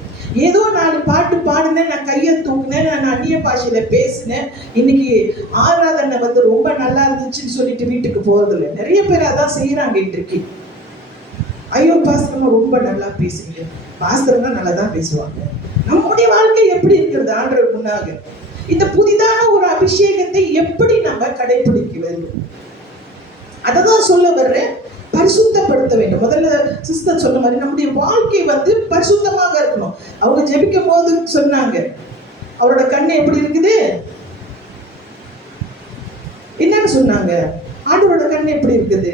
ஏதோ 4 பாட்டு பாடினேன், நான் கையை தூக்குனேன், நான் அந்நிய பாஷையில பேசினேன், இன்னைக்கு ஆராதனை ரொம்ப நல்லா இருந்துச்சுன்னு சொல்லிட்டு வீட்டுக்கு போறது இல்லை. நிறைய பேர் அதான் செய்யறாங்க இன்றைக்கு. ஐயோ பாஸ்டர்மா ரொம்ப நல்லா பேசுறீங்க, பாஸ்டர்னா நல்லா தான் பேசுவாங்க. நம்முடைய வாழ்க்கை எப்படி இருக்கிறது ஆண்டவர் முன்னாக, இந்த புதிதான ஒரு அபிஷேகத்தை எப்படி நம்ம கடைபிடிக்க வேண்டும், அததான் சொல்ல வர்றேன். பரிசுத்தப்படுத்த வேண்டும். முதல்ல சிஸ்டர் சொன்ன மாதிரி நம்முடைய வாழ்க்கை பரிசுத்தமாக இருக்கணும். அவங்க ஜெபிக்கும் போது சொன்னாங்க, அவரோட கண்ணு எப்படி இருக்குது, என்னன்னு சொன்னாங்க, ஆண்டவரோட கண்ணு எப்படி இருக்குது,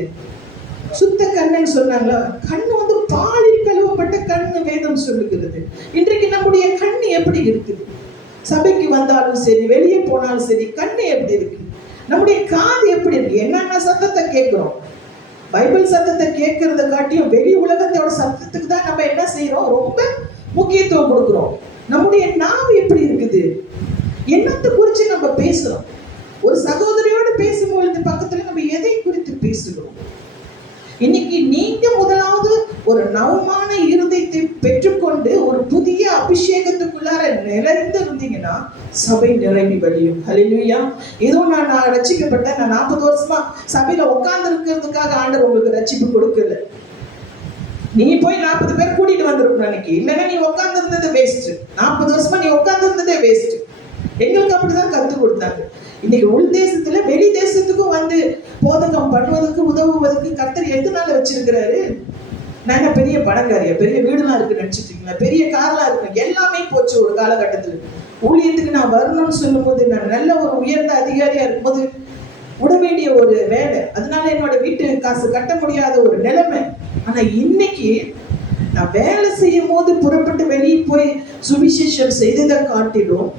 சுத்த கண்ணுன்னு சொன்னாங்களா. கண்ணு பாலில் கழுவப்பட்ட கண்ணு வேதம் சொல்லுகிறது. இன்றைக்கு நம்முடைய கண்ணு எப்படி இருக்குது, சபைக்கு வந்தாலும் சரி வெளியே போனாலும் சரி கண்ணு எப்படி இருக்கு, நம்முடைய காது எப்படி இருக்கு, என்னென்ன சத்தத்தை கேட்கிறோம், பைபிள் சத்தத்தை கேட்கறத காட்டியும் வெளி உலகத்தோட சத்தத்துக்கு தான் நம்ம என்ன செய்யறோம், ரொம்ப முக்கியத்துவம் கொடுக்கிறோம். நம்முடைய நாவு எப்படி இருக்குது, என்னத்தை குறித்து நம்ம பேசுறோம், ஒரு சகோதரியோடு பேசும்பொழுது பக்கத்துல நம்ம எதை குறித்து பேசுகிறோம். இன்னைக்கு நீங்க முதலாவது ஒரு நவமான இருதயத்தை பெற்றுக்கொண்டு ஒரு புதிய அபிஷேகத்துக்குள்ளார நிறைந்து இருந்தீங்கன்னா சபை நிரம்பி வழியும். ஹல்லேலூயா. ஏதோ நான் ரட்சிக்கப்பட்டேன், நான் 40 வருஷமா சபையில உட்கார்ந்து இருக்கிறதுக்காக ஆண்டவர் உங்களுக்கு ரட்சிப்பு கொடுக்கல. நீ போய் 40 பேர் கூட்டிட்டு வந்திருக்கணும் அன்னைக்கு, இல்லைன்னா நீ உட்கார்ந்து இருந்தது வேஸ்ட். 40 வருஷமா நீ உட்கார்ந்து இருந்ததே வேஸ்ட். எங்களுக்கு அப்படிதான் கற்றுக் கொடுத்தாங்க. இன்னைக்கு உள் தேசத்துல வெளி தேசத்துக்கும் போதகம் பண்ணுவதற்கு உதவுவதற்கு கர்த்தர் எதனால வச்சிருக்கிறாரு. நாங்க பெரிய பணக்காரியா, பெரிய வீடுலாம் இருக்கு நினைச்சிட்டு இருக்கீங்களா, பெரிய கார்லாம் இருக்கு, எல்லாமே போச்சு ஒரு காலகட்டத்துல. ஊழியத்துக்கு நான் வரணும்னு சொல்லும் போது, நான் நல்ல ஒரு உயர்ந்த அதிகாரியா இருக்கும்போது விட வேண்டிய ஒரு வேலை, அதனால என்னோட வீட்டு காசு கட்ட முடியாத ஒரு நிலைமை. ஆனா இன்னைக்கு நான் வேலை செய்யும் போது புறப்பட்டு வெளியே போய் சுவிசேஷம் செய்ததை காட்டிலும்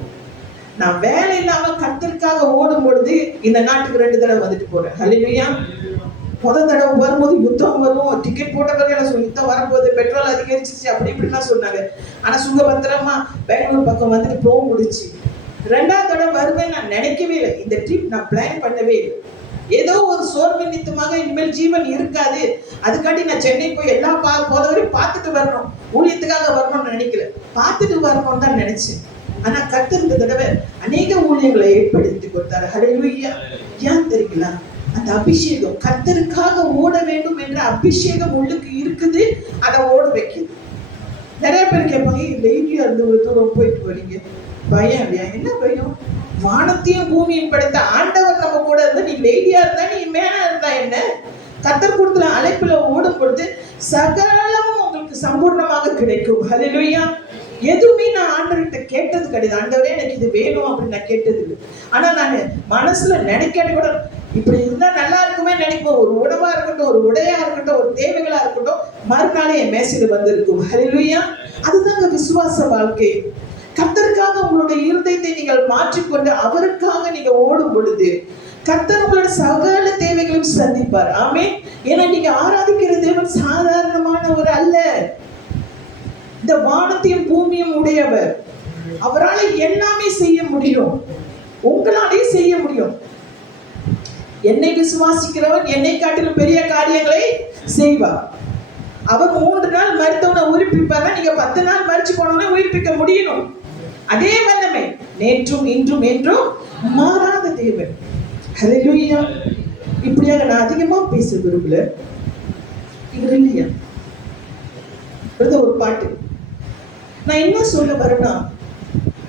நான் வேலை இல்லாம கர்த்தருக்காக ஓடும் பொழுது இந்த நாட்டுக்கு 2 தடவை வந்துட்டு போறேன். ஹல்லேலூயா. முதல் தடவை வரும்போது யுத்தம் வரும், டிக்கெட் போட்டவர்கள் யுத்தம் வரும்போது பெட்ரோல் அதிகரிச்சிச்சு அப்படி இப்படிலாம் சொன்னாங்க. ஆனா சுகபத்திரமா பெங்களூர் பக்கம் வந்துட்டு போக முடிச்சு. 2வது தடவை வருவேன் நான் நினைக்கவே இல்லை. இந்த ட்ரிப் நான் பிளான் பண்ணவே இல்லை. ஏதோ ஒரு சோர்வு நிமித்தமாக இனிமேல் ஜீவன் இருக்காது, அதுக்காண்டி நான் சென்னை போய் எல்லா போதவரையும் பார்த்துட்டு வரணும், ஊழியத்துக்காக வரணும்னு நினைக்கல, பார்த்துட்டு வரணும்னு தான் நினைச்சேன். ஆனா கர்த்தர் இந்த தடவை அநேக ஊழியங்களை ஏற்படுத்தி கொடுத்தாரு. ஹல்லேலூயா. ஏன் தெரியுங்களா? அந்த அபிஷேகம், கர்த்தருக்காக ஓட வேண்டும் என்ற அபிஷேகம் உள்ளுக்கு இருக்குது, அதை ஓட வைக்குது. நிறைய பேர் கேட்பாங்க, டெய்லியா இருந்து ஒரு தூரம் போயிட்டு வரீங்க, பயம் இல்லையா? என்ன பயம்? வானத்தையும் பூமியும் படைத்த ஆண்டவர் நம்ம கூட இருந்தா, நீ லேடியா இருந்தா, நீ மேனா இருந்தா என்ன? கர்த்தர் கொடுத்துல அழைப்புல ஓடும் பொழுது சகலமும் உங்களுக்கு சம்பூர்ணமாக கிடைக்கும். ஹல்லேலூயா. எதுவுமே நான் ஆண்டவர்கிட்ட கேட்டது கிடையாது, ஆண்டவரே எனக்கு இது வேணும் அப்படின்னு நான் கேட்டது இல்லை. ஆனா நான் மனசுல நினைக்காத கூட இப்படி இருந்தா நல்லா இருக்குமே நினைப்போம். ஒரு உணவா இருக்கட்டும், ஒரு உடையா இருக்கட்டும், ஒரு தேவைகளா இருக்கட்டும், மறுநாளே என் மேசையில வந்திருக்கும். ஹல்லேலூயா. அதுதாங்க விசுவாச வாழ்க்கை. கர்த்தருக்காக உங்களுடைய இருதயத்தை நீங்கள் மாற்றிக்கொண்டு அவருக்காக நீங்க ஓடும் பொழுது கர்த்தர் உங்களோட சகல தேவைகளையும் சந்திப்பார். ஆமென். ஏன்னா நீங்க ஆராதிக்கிற தேவன் சாதாரணமானவர் அல்ல. இந்த வானத்தையும் பூமியும் உடையவர். அவரால் எல்லாமே செய்ய முடியும், உங்களாலே செய்ய முடியும். என்னை விசுவாசிக்கிறவன் என்னை காட்டிலும் பெரிய காரியங்களை செய்வார். அவர் 3 நாள் மரித்தவனை உயிர்ப்பிப்பார், நீங்க 10 நாள் மரிச்சு போனவனை உயிர்ப்பிக்க முடியணும். அதே வல்லமை நேற்றும் இன்றும் என்றும் மாறாத தேவன். ஹல்லேலூயா. இப்படியாக நான் அதிகமா பேச விரும்பல. இவர் இல்லையா ஒரு பாட்டு நான் என்ன சொல்ல வரேன்னா,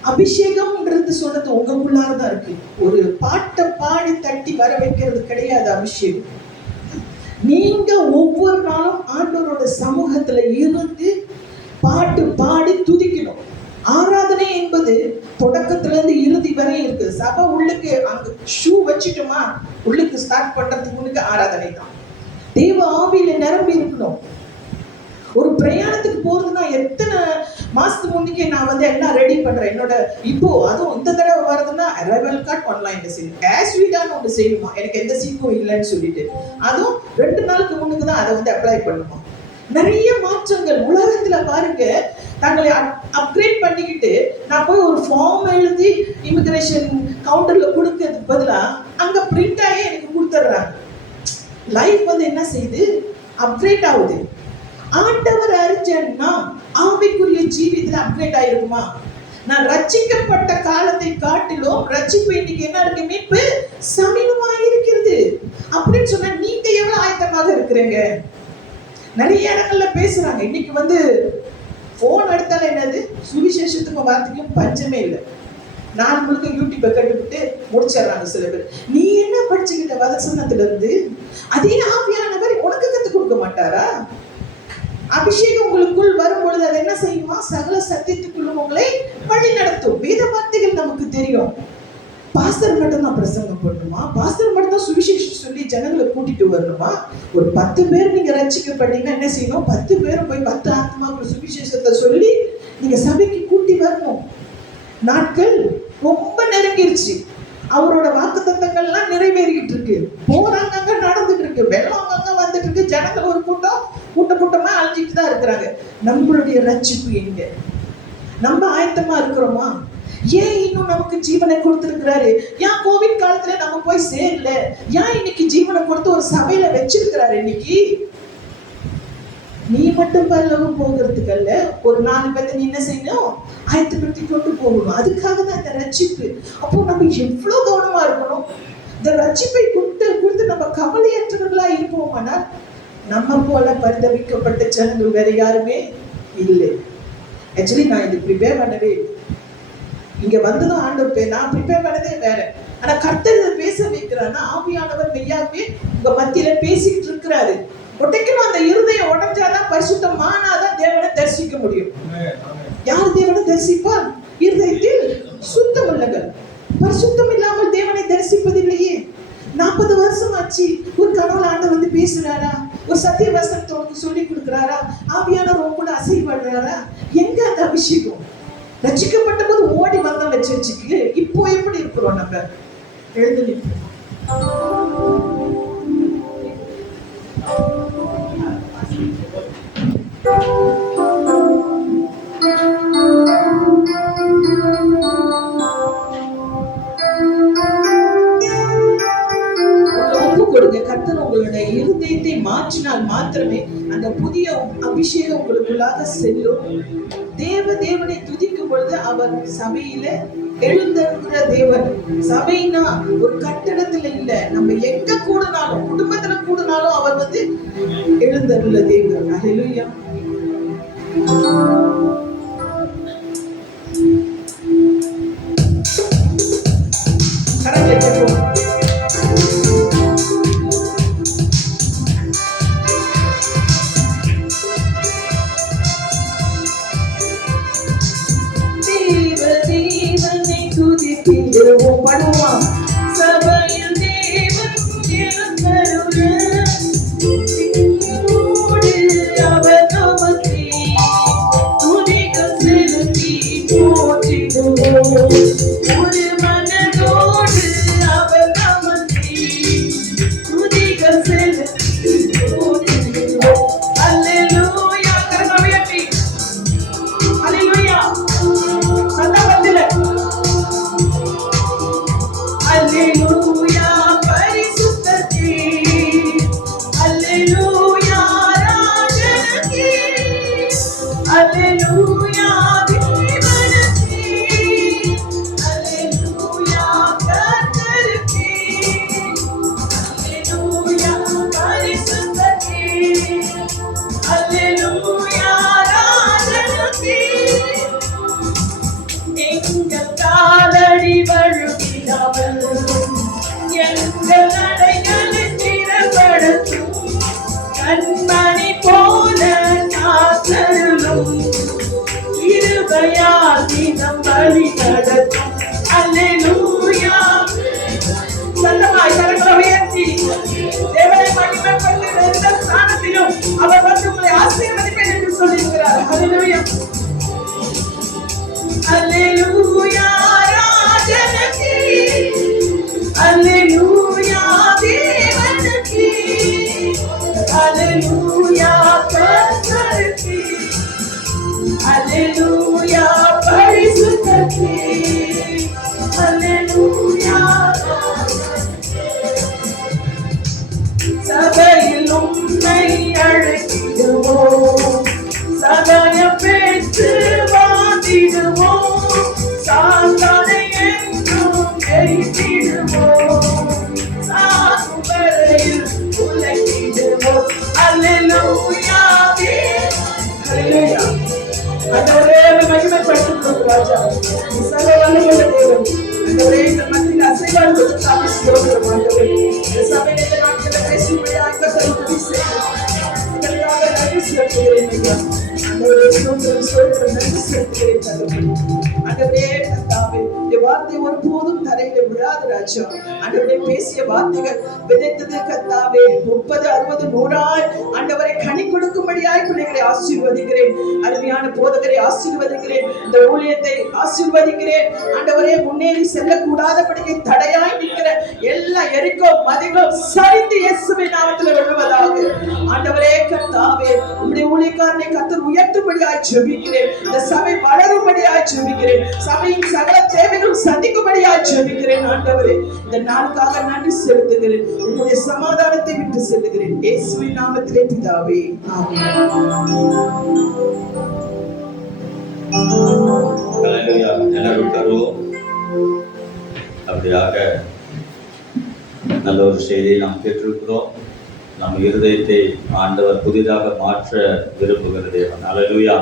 அபிஷேகம்ன்றது சொல்றது உங்களுக்குள்ளாரதான் இருக்கு. ஒரு பாட்டை பாடி தட்டி வர வைக்கிறது கிடையாது அபிஷேகம். நீங்க ஒவ்வொரு நாளும் ஆண்டவரோட சமூகத்துல இருந்து பாட்டு பாடி துதிக்கணும். ஆராதனை என்பது தொடக்கத்துல இருந்து இறுதி வரை இருக்கு. சபை உள்ளுக்கு அங்க ஷூ வச்சுட்டோமா, உள்ளுக்கு ஸ்டார்ட் பண்றதுக்கு முன்னுக்கு ஆராதனை தான். தேவ ஆவியில நிரம்பி இருக்கணும். ஒரு பிரயாணத்துக்கு போறதுன்னா எத்தனை மாசத்துக்கு முன்னுக்கே நான் வந்து எல்லாம் ரெடி பண்றேன். என்னோட இப்போ அதுவும் இந்த தடவை வருதுன்னா அரைவல் கார்டு ஆன்லைன்ல செய்யணும், கேஷ்வீடான்னு ஒன்று செய்யணுமா, எனக்கு எந்த சீக்கும் இல்லைன்னு சொல்லிட்டு அதுவும் 2 நாளுக்கு முன்னுக்கு தான் அதை வந்து அப்ளை பண்ணுமா. நிறைய மாற்றங்கள் உலகத்துல பாருங்க. தங்களை அப்கிரேட் பண்ணிக்கிட்டு நான் போய் ஒரு ஃபார்ம் எழுதி இமிகிரேஷன் கவுண்டர்ல கொடுக்கறதுக்கு பதிலா அங்க பிரிண்ட் ஆகி எனக்கு கொடுத்துட்றாங்க. லைஃப் வந்து என்ன செய்யுது? அப்கிரேட் ஆகுது. ஆண்டவர் அறிஞன்னா ஆவிக்குரிய ஜீவியத்துல அப்கிரேட் ஆயிருக்குமா? நான் ரட்சிக்கப்பட்ட காலத்தை காட்டிலும் ரட்சிப்பு இன்னைக்கு என்ன இருக்கு? மீட்பு சமீபமா இருக்கிறது அப்படின்னு சொன்னா நீங்க எவ்வளவு ஆயத்தமாக இருக்கிறீங்க? நிறைய இடங்கள்ல பேசுறாங்க. இன்னைக்கு வந்து போன் எடுத்தால என்னது, சுவிசேஷத்துக்கும் வார்த்தைக்கும் பஞ்சமே இல்லை. நான் முழுக்க யூடியூப்பை கண்டுபிட்டு முடிச்சிடறாங்க சில பேர். நீ என்ன படிச்சுக்கிட்ட வதசனத்துல இருந்து? அதே ஆவியானவர் உனக்கு கற்றுக் கொடுக்க மாட்டாரா? அபிஷேகம் உங்களுக்குள் வரும் பொழுது அது என்ன செய்யுமா? சகல சத்தியத்துக்குள்ளும் உங்களை வழி நடத்தும். வேத வார்த்தைகள் நமக்கு தெரியும். பாஸ்டர் மட்டும் தான் பிரசங்கம் பண்ணணுமா? பாஸ்டர் மட்டும் தான் சுவிசேஷம் சொல்லி ஜனங்களை கூட்டிட்டு வரணுமா? ஒரு 10 பேர் நீங்க ரட்சிக்கப்பட்டீங்கன்னா என்ன செய்யணும்? 10 பேரும் போய் 10 ஆத்மாக்கள் சுவிசேஷத்தை சொல்லி நீங்க சபைக்கு கூட்டி வரணும். நாட்கள் ரொம்ப நெருங்கிருச்சு. அவரோட வாக்குத்தத்தங்கள்லாம் நிறைவேறிக்கிட்டு இருக்கு. போராங்க அங்க நடந்துட்டு இருக்கு, வெள்ளம் அங்க வந்துட்டு இருக்கு, ஜனங்கள் ஒரு கூட்டமா அழிஞ்சிட்டு தான் இருக்கிறாங்க. நம்மளுடைய ரட்சிப்பு எங்க? நம்ம ஆயத்தமா இருக்கிறோமா? ஏன் இன்னும் நமக்கு ஜீவனை கொடுத்திருக்கிறாரு? ஏன் கோவிட் காலத்துல நம்ம போய் சேரல? ஏன் இன்னைக்கு ஜீவனை கொடுத்து ஒரு சபையில வச்சிருக்கிறாரு? இன்னைக்கு நீ மட்டும் பரலோகம் போகிறதுக்கு அல்ல, ஒரு 4 பேர்த்த நீ என்ன செய்யணும்? ஆயத்தப்படுத்தி கொண்டு போகணும். அதுக்காக தான் இந்த ரட்சிப்பு. அப்போ நம்ம எவ்வளவு கவனமா இருக்கணும். இந்த ரட்சிப்பை கொடுத்து நம்ம கவலையற்றவர்களா இருப்போமானா நம்ம போல பரிதவிக்கப்பட்ட ஜனங்கள் வேற யாருமே இல்லை. ஆக்சுவலி நான் இது ப்ரிப்பேர் பண்ணவே இல்லை. இங்க வந்துதான் ஆண்டவர் நான் ப்ரிப்பேர் பண்ணதே வேற. ஆனா கர்த்தர் இதை பேச வைக்கிறான்னா ஆவியானவர் மெய்யாவே உங்க மத்தியில பேசிக்கிட்டு இருக்கிறாரு. உடைக்கணும். அந்த இருதயம் உடைஞ்சாதான் பரிசுத்தமானாதான் தேவனை தரிசிக்க முடியும். யார் தேவனை தரிசிப்பார்? இருதயத்தில் சுத்தம் உள்ளவர்கள். பரிசுத்தம் இல்லாமல் தேவனை தரிசிப்பதில்லையே. 40 வருஷம் ஆச்சு. ஒரு கனவுல ஆண்டவர் வந்து பேசுறாரா? ஒரு சத்திய வசனத்தை உனக்கு சொல்லி கொடுக்குறாரா? ஆவியானவர் உங்க கூட அசைவாடுறாரா? எங்க அந்த அபிஷேகம்? ரட்சிக்கப்பட்ட போது ஓடி வந்தோம் வச்சிருச்சுக்கு. இப்போ எப்படி இருக்கிறோம்? நம்ம எழுந்து நிற்போம். அபிஷேகம் உங்களுக்குள்ளாக செல்லும். தேவனை துதிக்கும் பொழுது அவர் சபையில எழுந்திருக்கிற தேவன். சபைனா ஒரு கட்டடத்துல இல்ல, நம்ம எங்க கூடனாலும், குடும்பத்துல கூடனாலும் அவர் எழுந்தருள தேவன். ஹல்லேலூயா. கரங்களை தட்டுவோம். தேவனை துதித்திடுவோம். பாடுவோம். சபையில் தேவன் எழுந்தருள அவர் நமக்கு துதிகள் செலுத்தி போற்றிடுவோம். ஒரு மனதோடு அவர் நமக்கு துதிகள் செலுத்தி போற்றிடுவோம். அல்லேலூயா. கரங்களை உயர்த்தி அல்லேலூயா சத்தத்தில் அல்லேலூயா பரிசுத்தத்தே, அல்லேலூயா ராஜனுக்கே, அல்லேலூயா தேவனுக்கே, அல்லேலூயா கர்த்தருக்கே, அல்லேலூயா பரிசுத்தத்தே, அல்லேலூயா ராஜனுக்கே. எங்கள் காலடி வழுவிடாமல் எங்கள் நடைகளை ஸ்திரப்படுத்தும் கண்மணி போல காத்தருளும் கிருபையால் தினம் வழி நடத்தும். அல்லேலூயா. சத்தமாய் கரங்களை உயர்த்தி தேவனை மகிமைப்படுத்துகிற எந்த ஸ்தானத்திலும் அவர் உங்களை ஆசீர்வதிப்பேன் என்று சொல்லியிருக்கிறார். அல்லேலூயா. அல்லேலூயா ராஜனுக்கே, அல்லேலூயா தேவனுக்கே, அல்லேலூயா கர்த்தருக்கே, அல்லேலூயா பரிசுத்தத்தே, அல்லேலூயா. சபையில் உம்மை அழைத்திடுவோம், சகாயம் பெற்று வாழ்ந்திடுவோம், சாத்தானை என்றும் ஜெயித்திடுவோம், சாகும் வரையில் உழைத்திடுவோம். அல்லேலூயா. அல்லேலூயா. ஆண்டவரே மகிமைப்படுத்தும் ராஜா, சகல வல்லமையுள்ள தேவன். ஆண்டவரே இந்த மத்தியில் அசைவாடு கொடுத்தாலே ஸ்தோத்திரம். ஆண்டவரே இந்த சபையில இந்த நாட்களில் பேசும்படியாக கர்த்தருக்கு செய்யும். இதற்காக நன்றி செலுத்துகிறேன் ஐயா. ஆண்டவரே ஸ்தோத்திரம் ஸ்தோத்திரம் நன்றி செலுத்துகிறேன் தகப்பனே. ஆண்டவரே கர்த்தாவே இந்த வார்த்தை ஒருபோதும் தரையில விழாது ராஜா. ஆண்டவரே பேசிய வார்த்தைகள் விதைத்தது கர்த்தாவே 30, 60, 100 ஆண்டவரை கனி கொடுக்கும்படியாய் பிள்ளைகளை ஆசீர்வதிக்கிறேன். அருமையான போதகரை ஆசீர்வதிக்கிறேன். இந்த ஊழியத்தை ஆசீர்வதிக்கிறேன். ஆண்டவரே முன்னேறி செல்லக்கூடாதபடிக்கு தடையாய் நிற்கிற எல்லா எரிக்கோ மதிலும் சரிந்து இயேசுவின் நாமத்தில் விழுவதாக. ஆண்டவரே கர்த்தாவே உம்முடைய ஊழியக்காரனை கர்த்தர் உயர்த்தும்படியாய் ஜெபிக்கிறேன். இந்த சபை வளரும்படியாய் ஜெபிக்கிறேன். சபையின் சகல தேவைகளும் சந்திக்கும்படியாய் ஜெபிக்கிறேன். ஆண்டவரே இந்த நாளுக்காக நன்றி செலுத்துகிறேன். உம்முடைய சமாதானத்தை விட்டு செல்லுகிறேன். இயேசுவின் நாமத்திலே பிதாவே ஆமென். ஹல்லேலூயா. எல்லாரும் தருவோம். அப்படியாக நல்ல ஒரு செய்தியை நாம் பெற்றிருக்கிறோம். நம் இருதயத்தை ஆண்டவர் புதிதாக மாற்ற விரும்புகிற தேவன். அல்லேலூயா.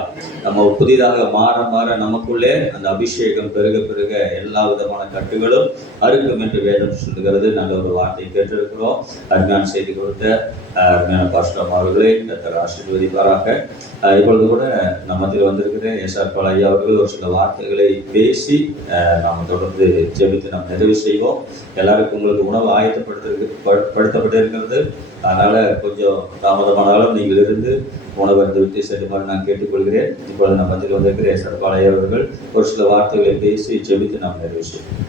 நம்ம புதிதாக மாற மாற நமக்குள்ளே அந்த அபிஷேகம் பெருக பெருக எல்லா விதமான கட்டுகளும் அறுக்கும் என்று வேதம் சொல்லுகிறது. நல்ல ஒரு வார்த்தையை கேட்டிருக்கிறோம். அருமையான செய்தி கொடுத்த அருமையான பாஸ்டர் அவர்களே கர்த்தர் ஆசீர்வதிப்பாராக. இப்பொழுது கூட நம்ம மத்தியில் வந்திருக்கிற எஸ்ஆர் பால் ஐயா அவர்கள் ஒரு சில வார்த்தைகளை பேசி நாம் தொடர்ந்து ஜெபித்து நாம் நிறைவு செய்வோம். எல்லாருக்கும் உங்களுக்கு உணவு ஆயத்தப்படுத்தப்பட்டிருக்கிறது. அதனால கொஞ்சம் தாமதமானாலும் நீங்கள் இருந்து உணவு விட்டு செல்லுமாறு நான் கேட்டுக்கொள்கிறேன். இப்பொழுது நம்ம மத்தியில் வந்திருக்கிற எஸ்ஆர் பால் ஐயா அவர்கள் ஒரு சில வார்த்தைகளை பேசி ஜெபித்து நாம் நிறைவு செய்வோம்.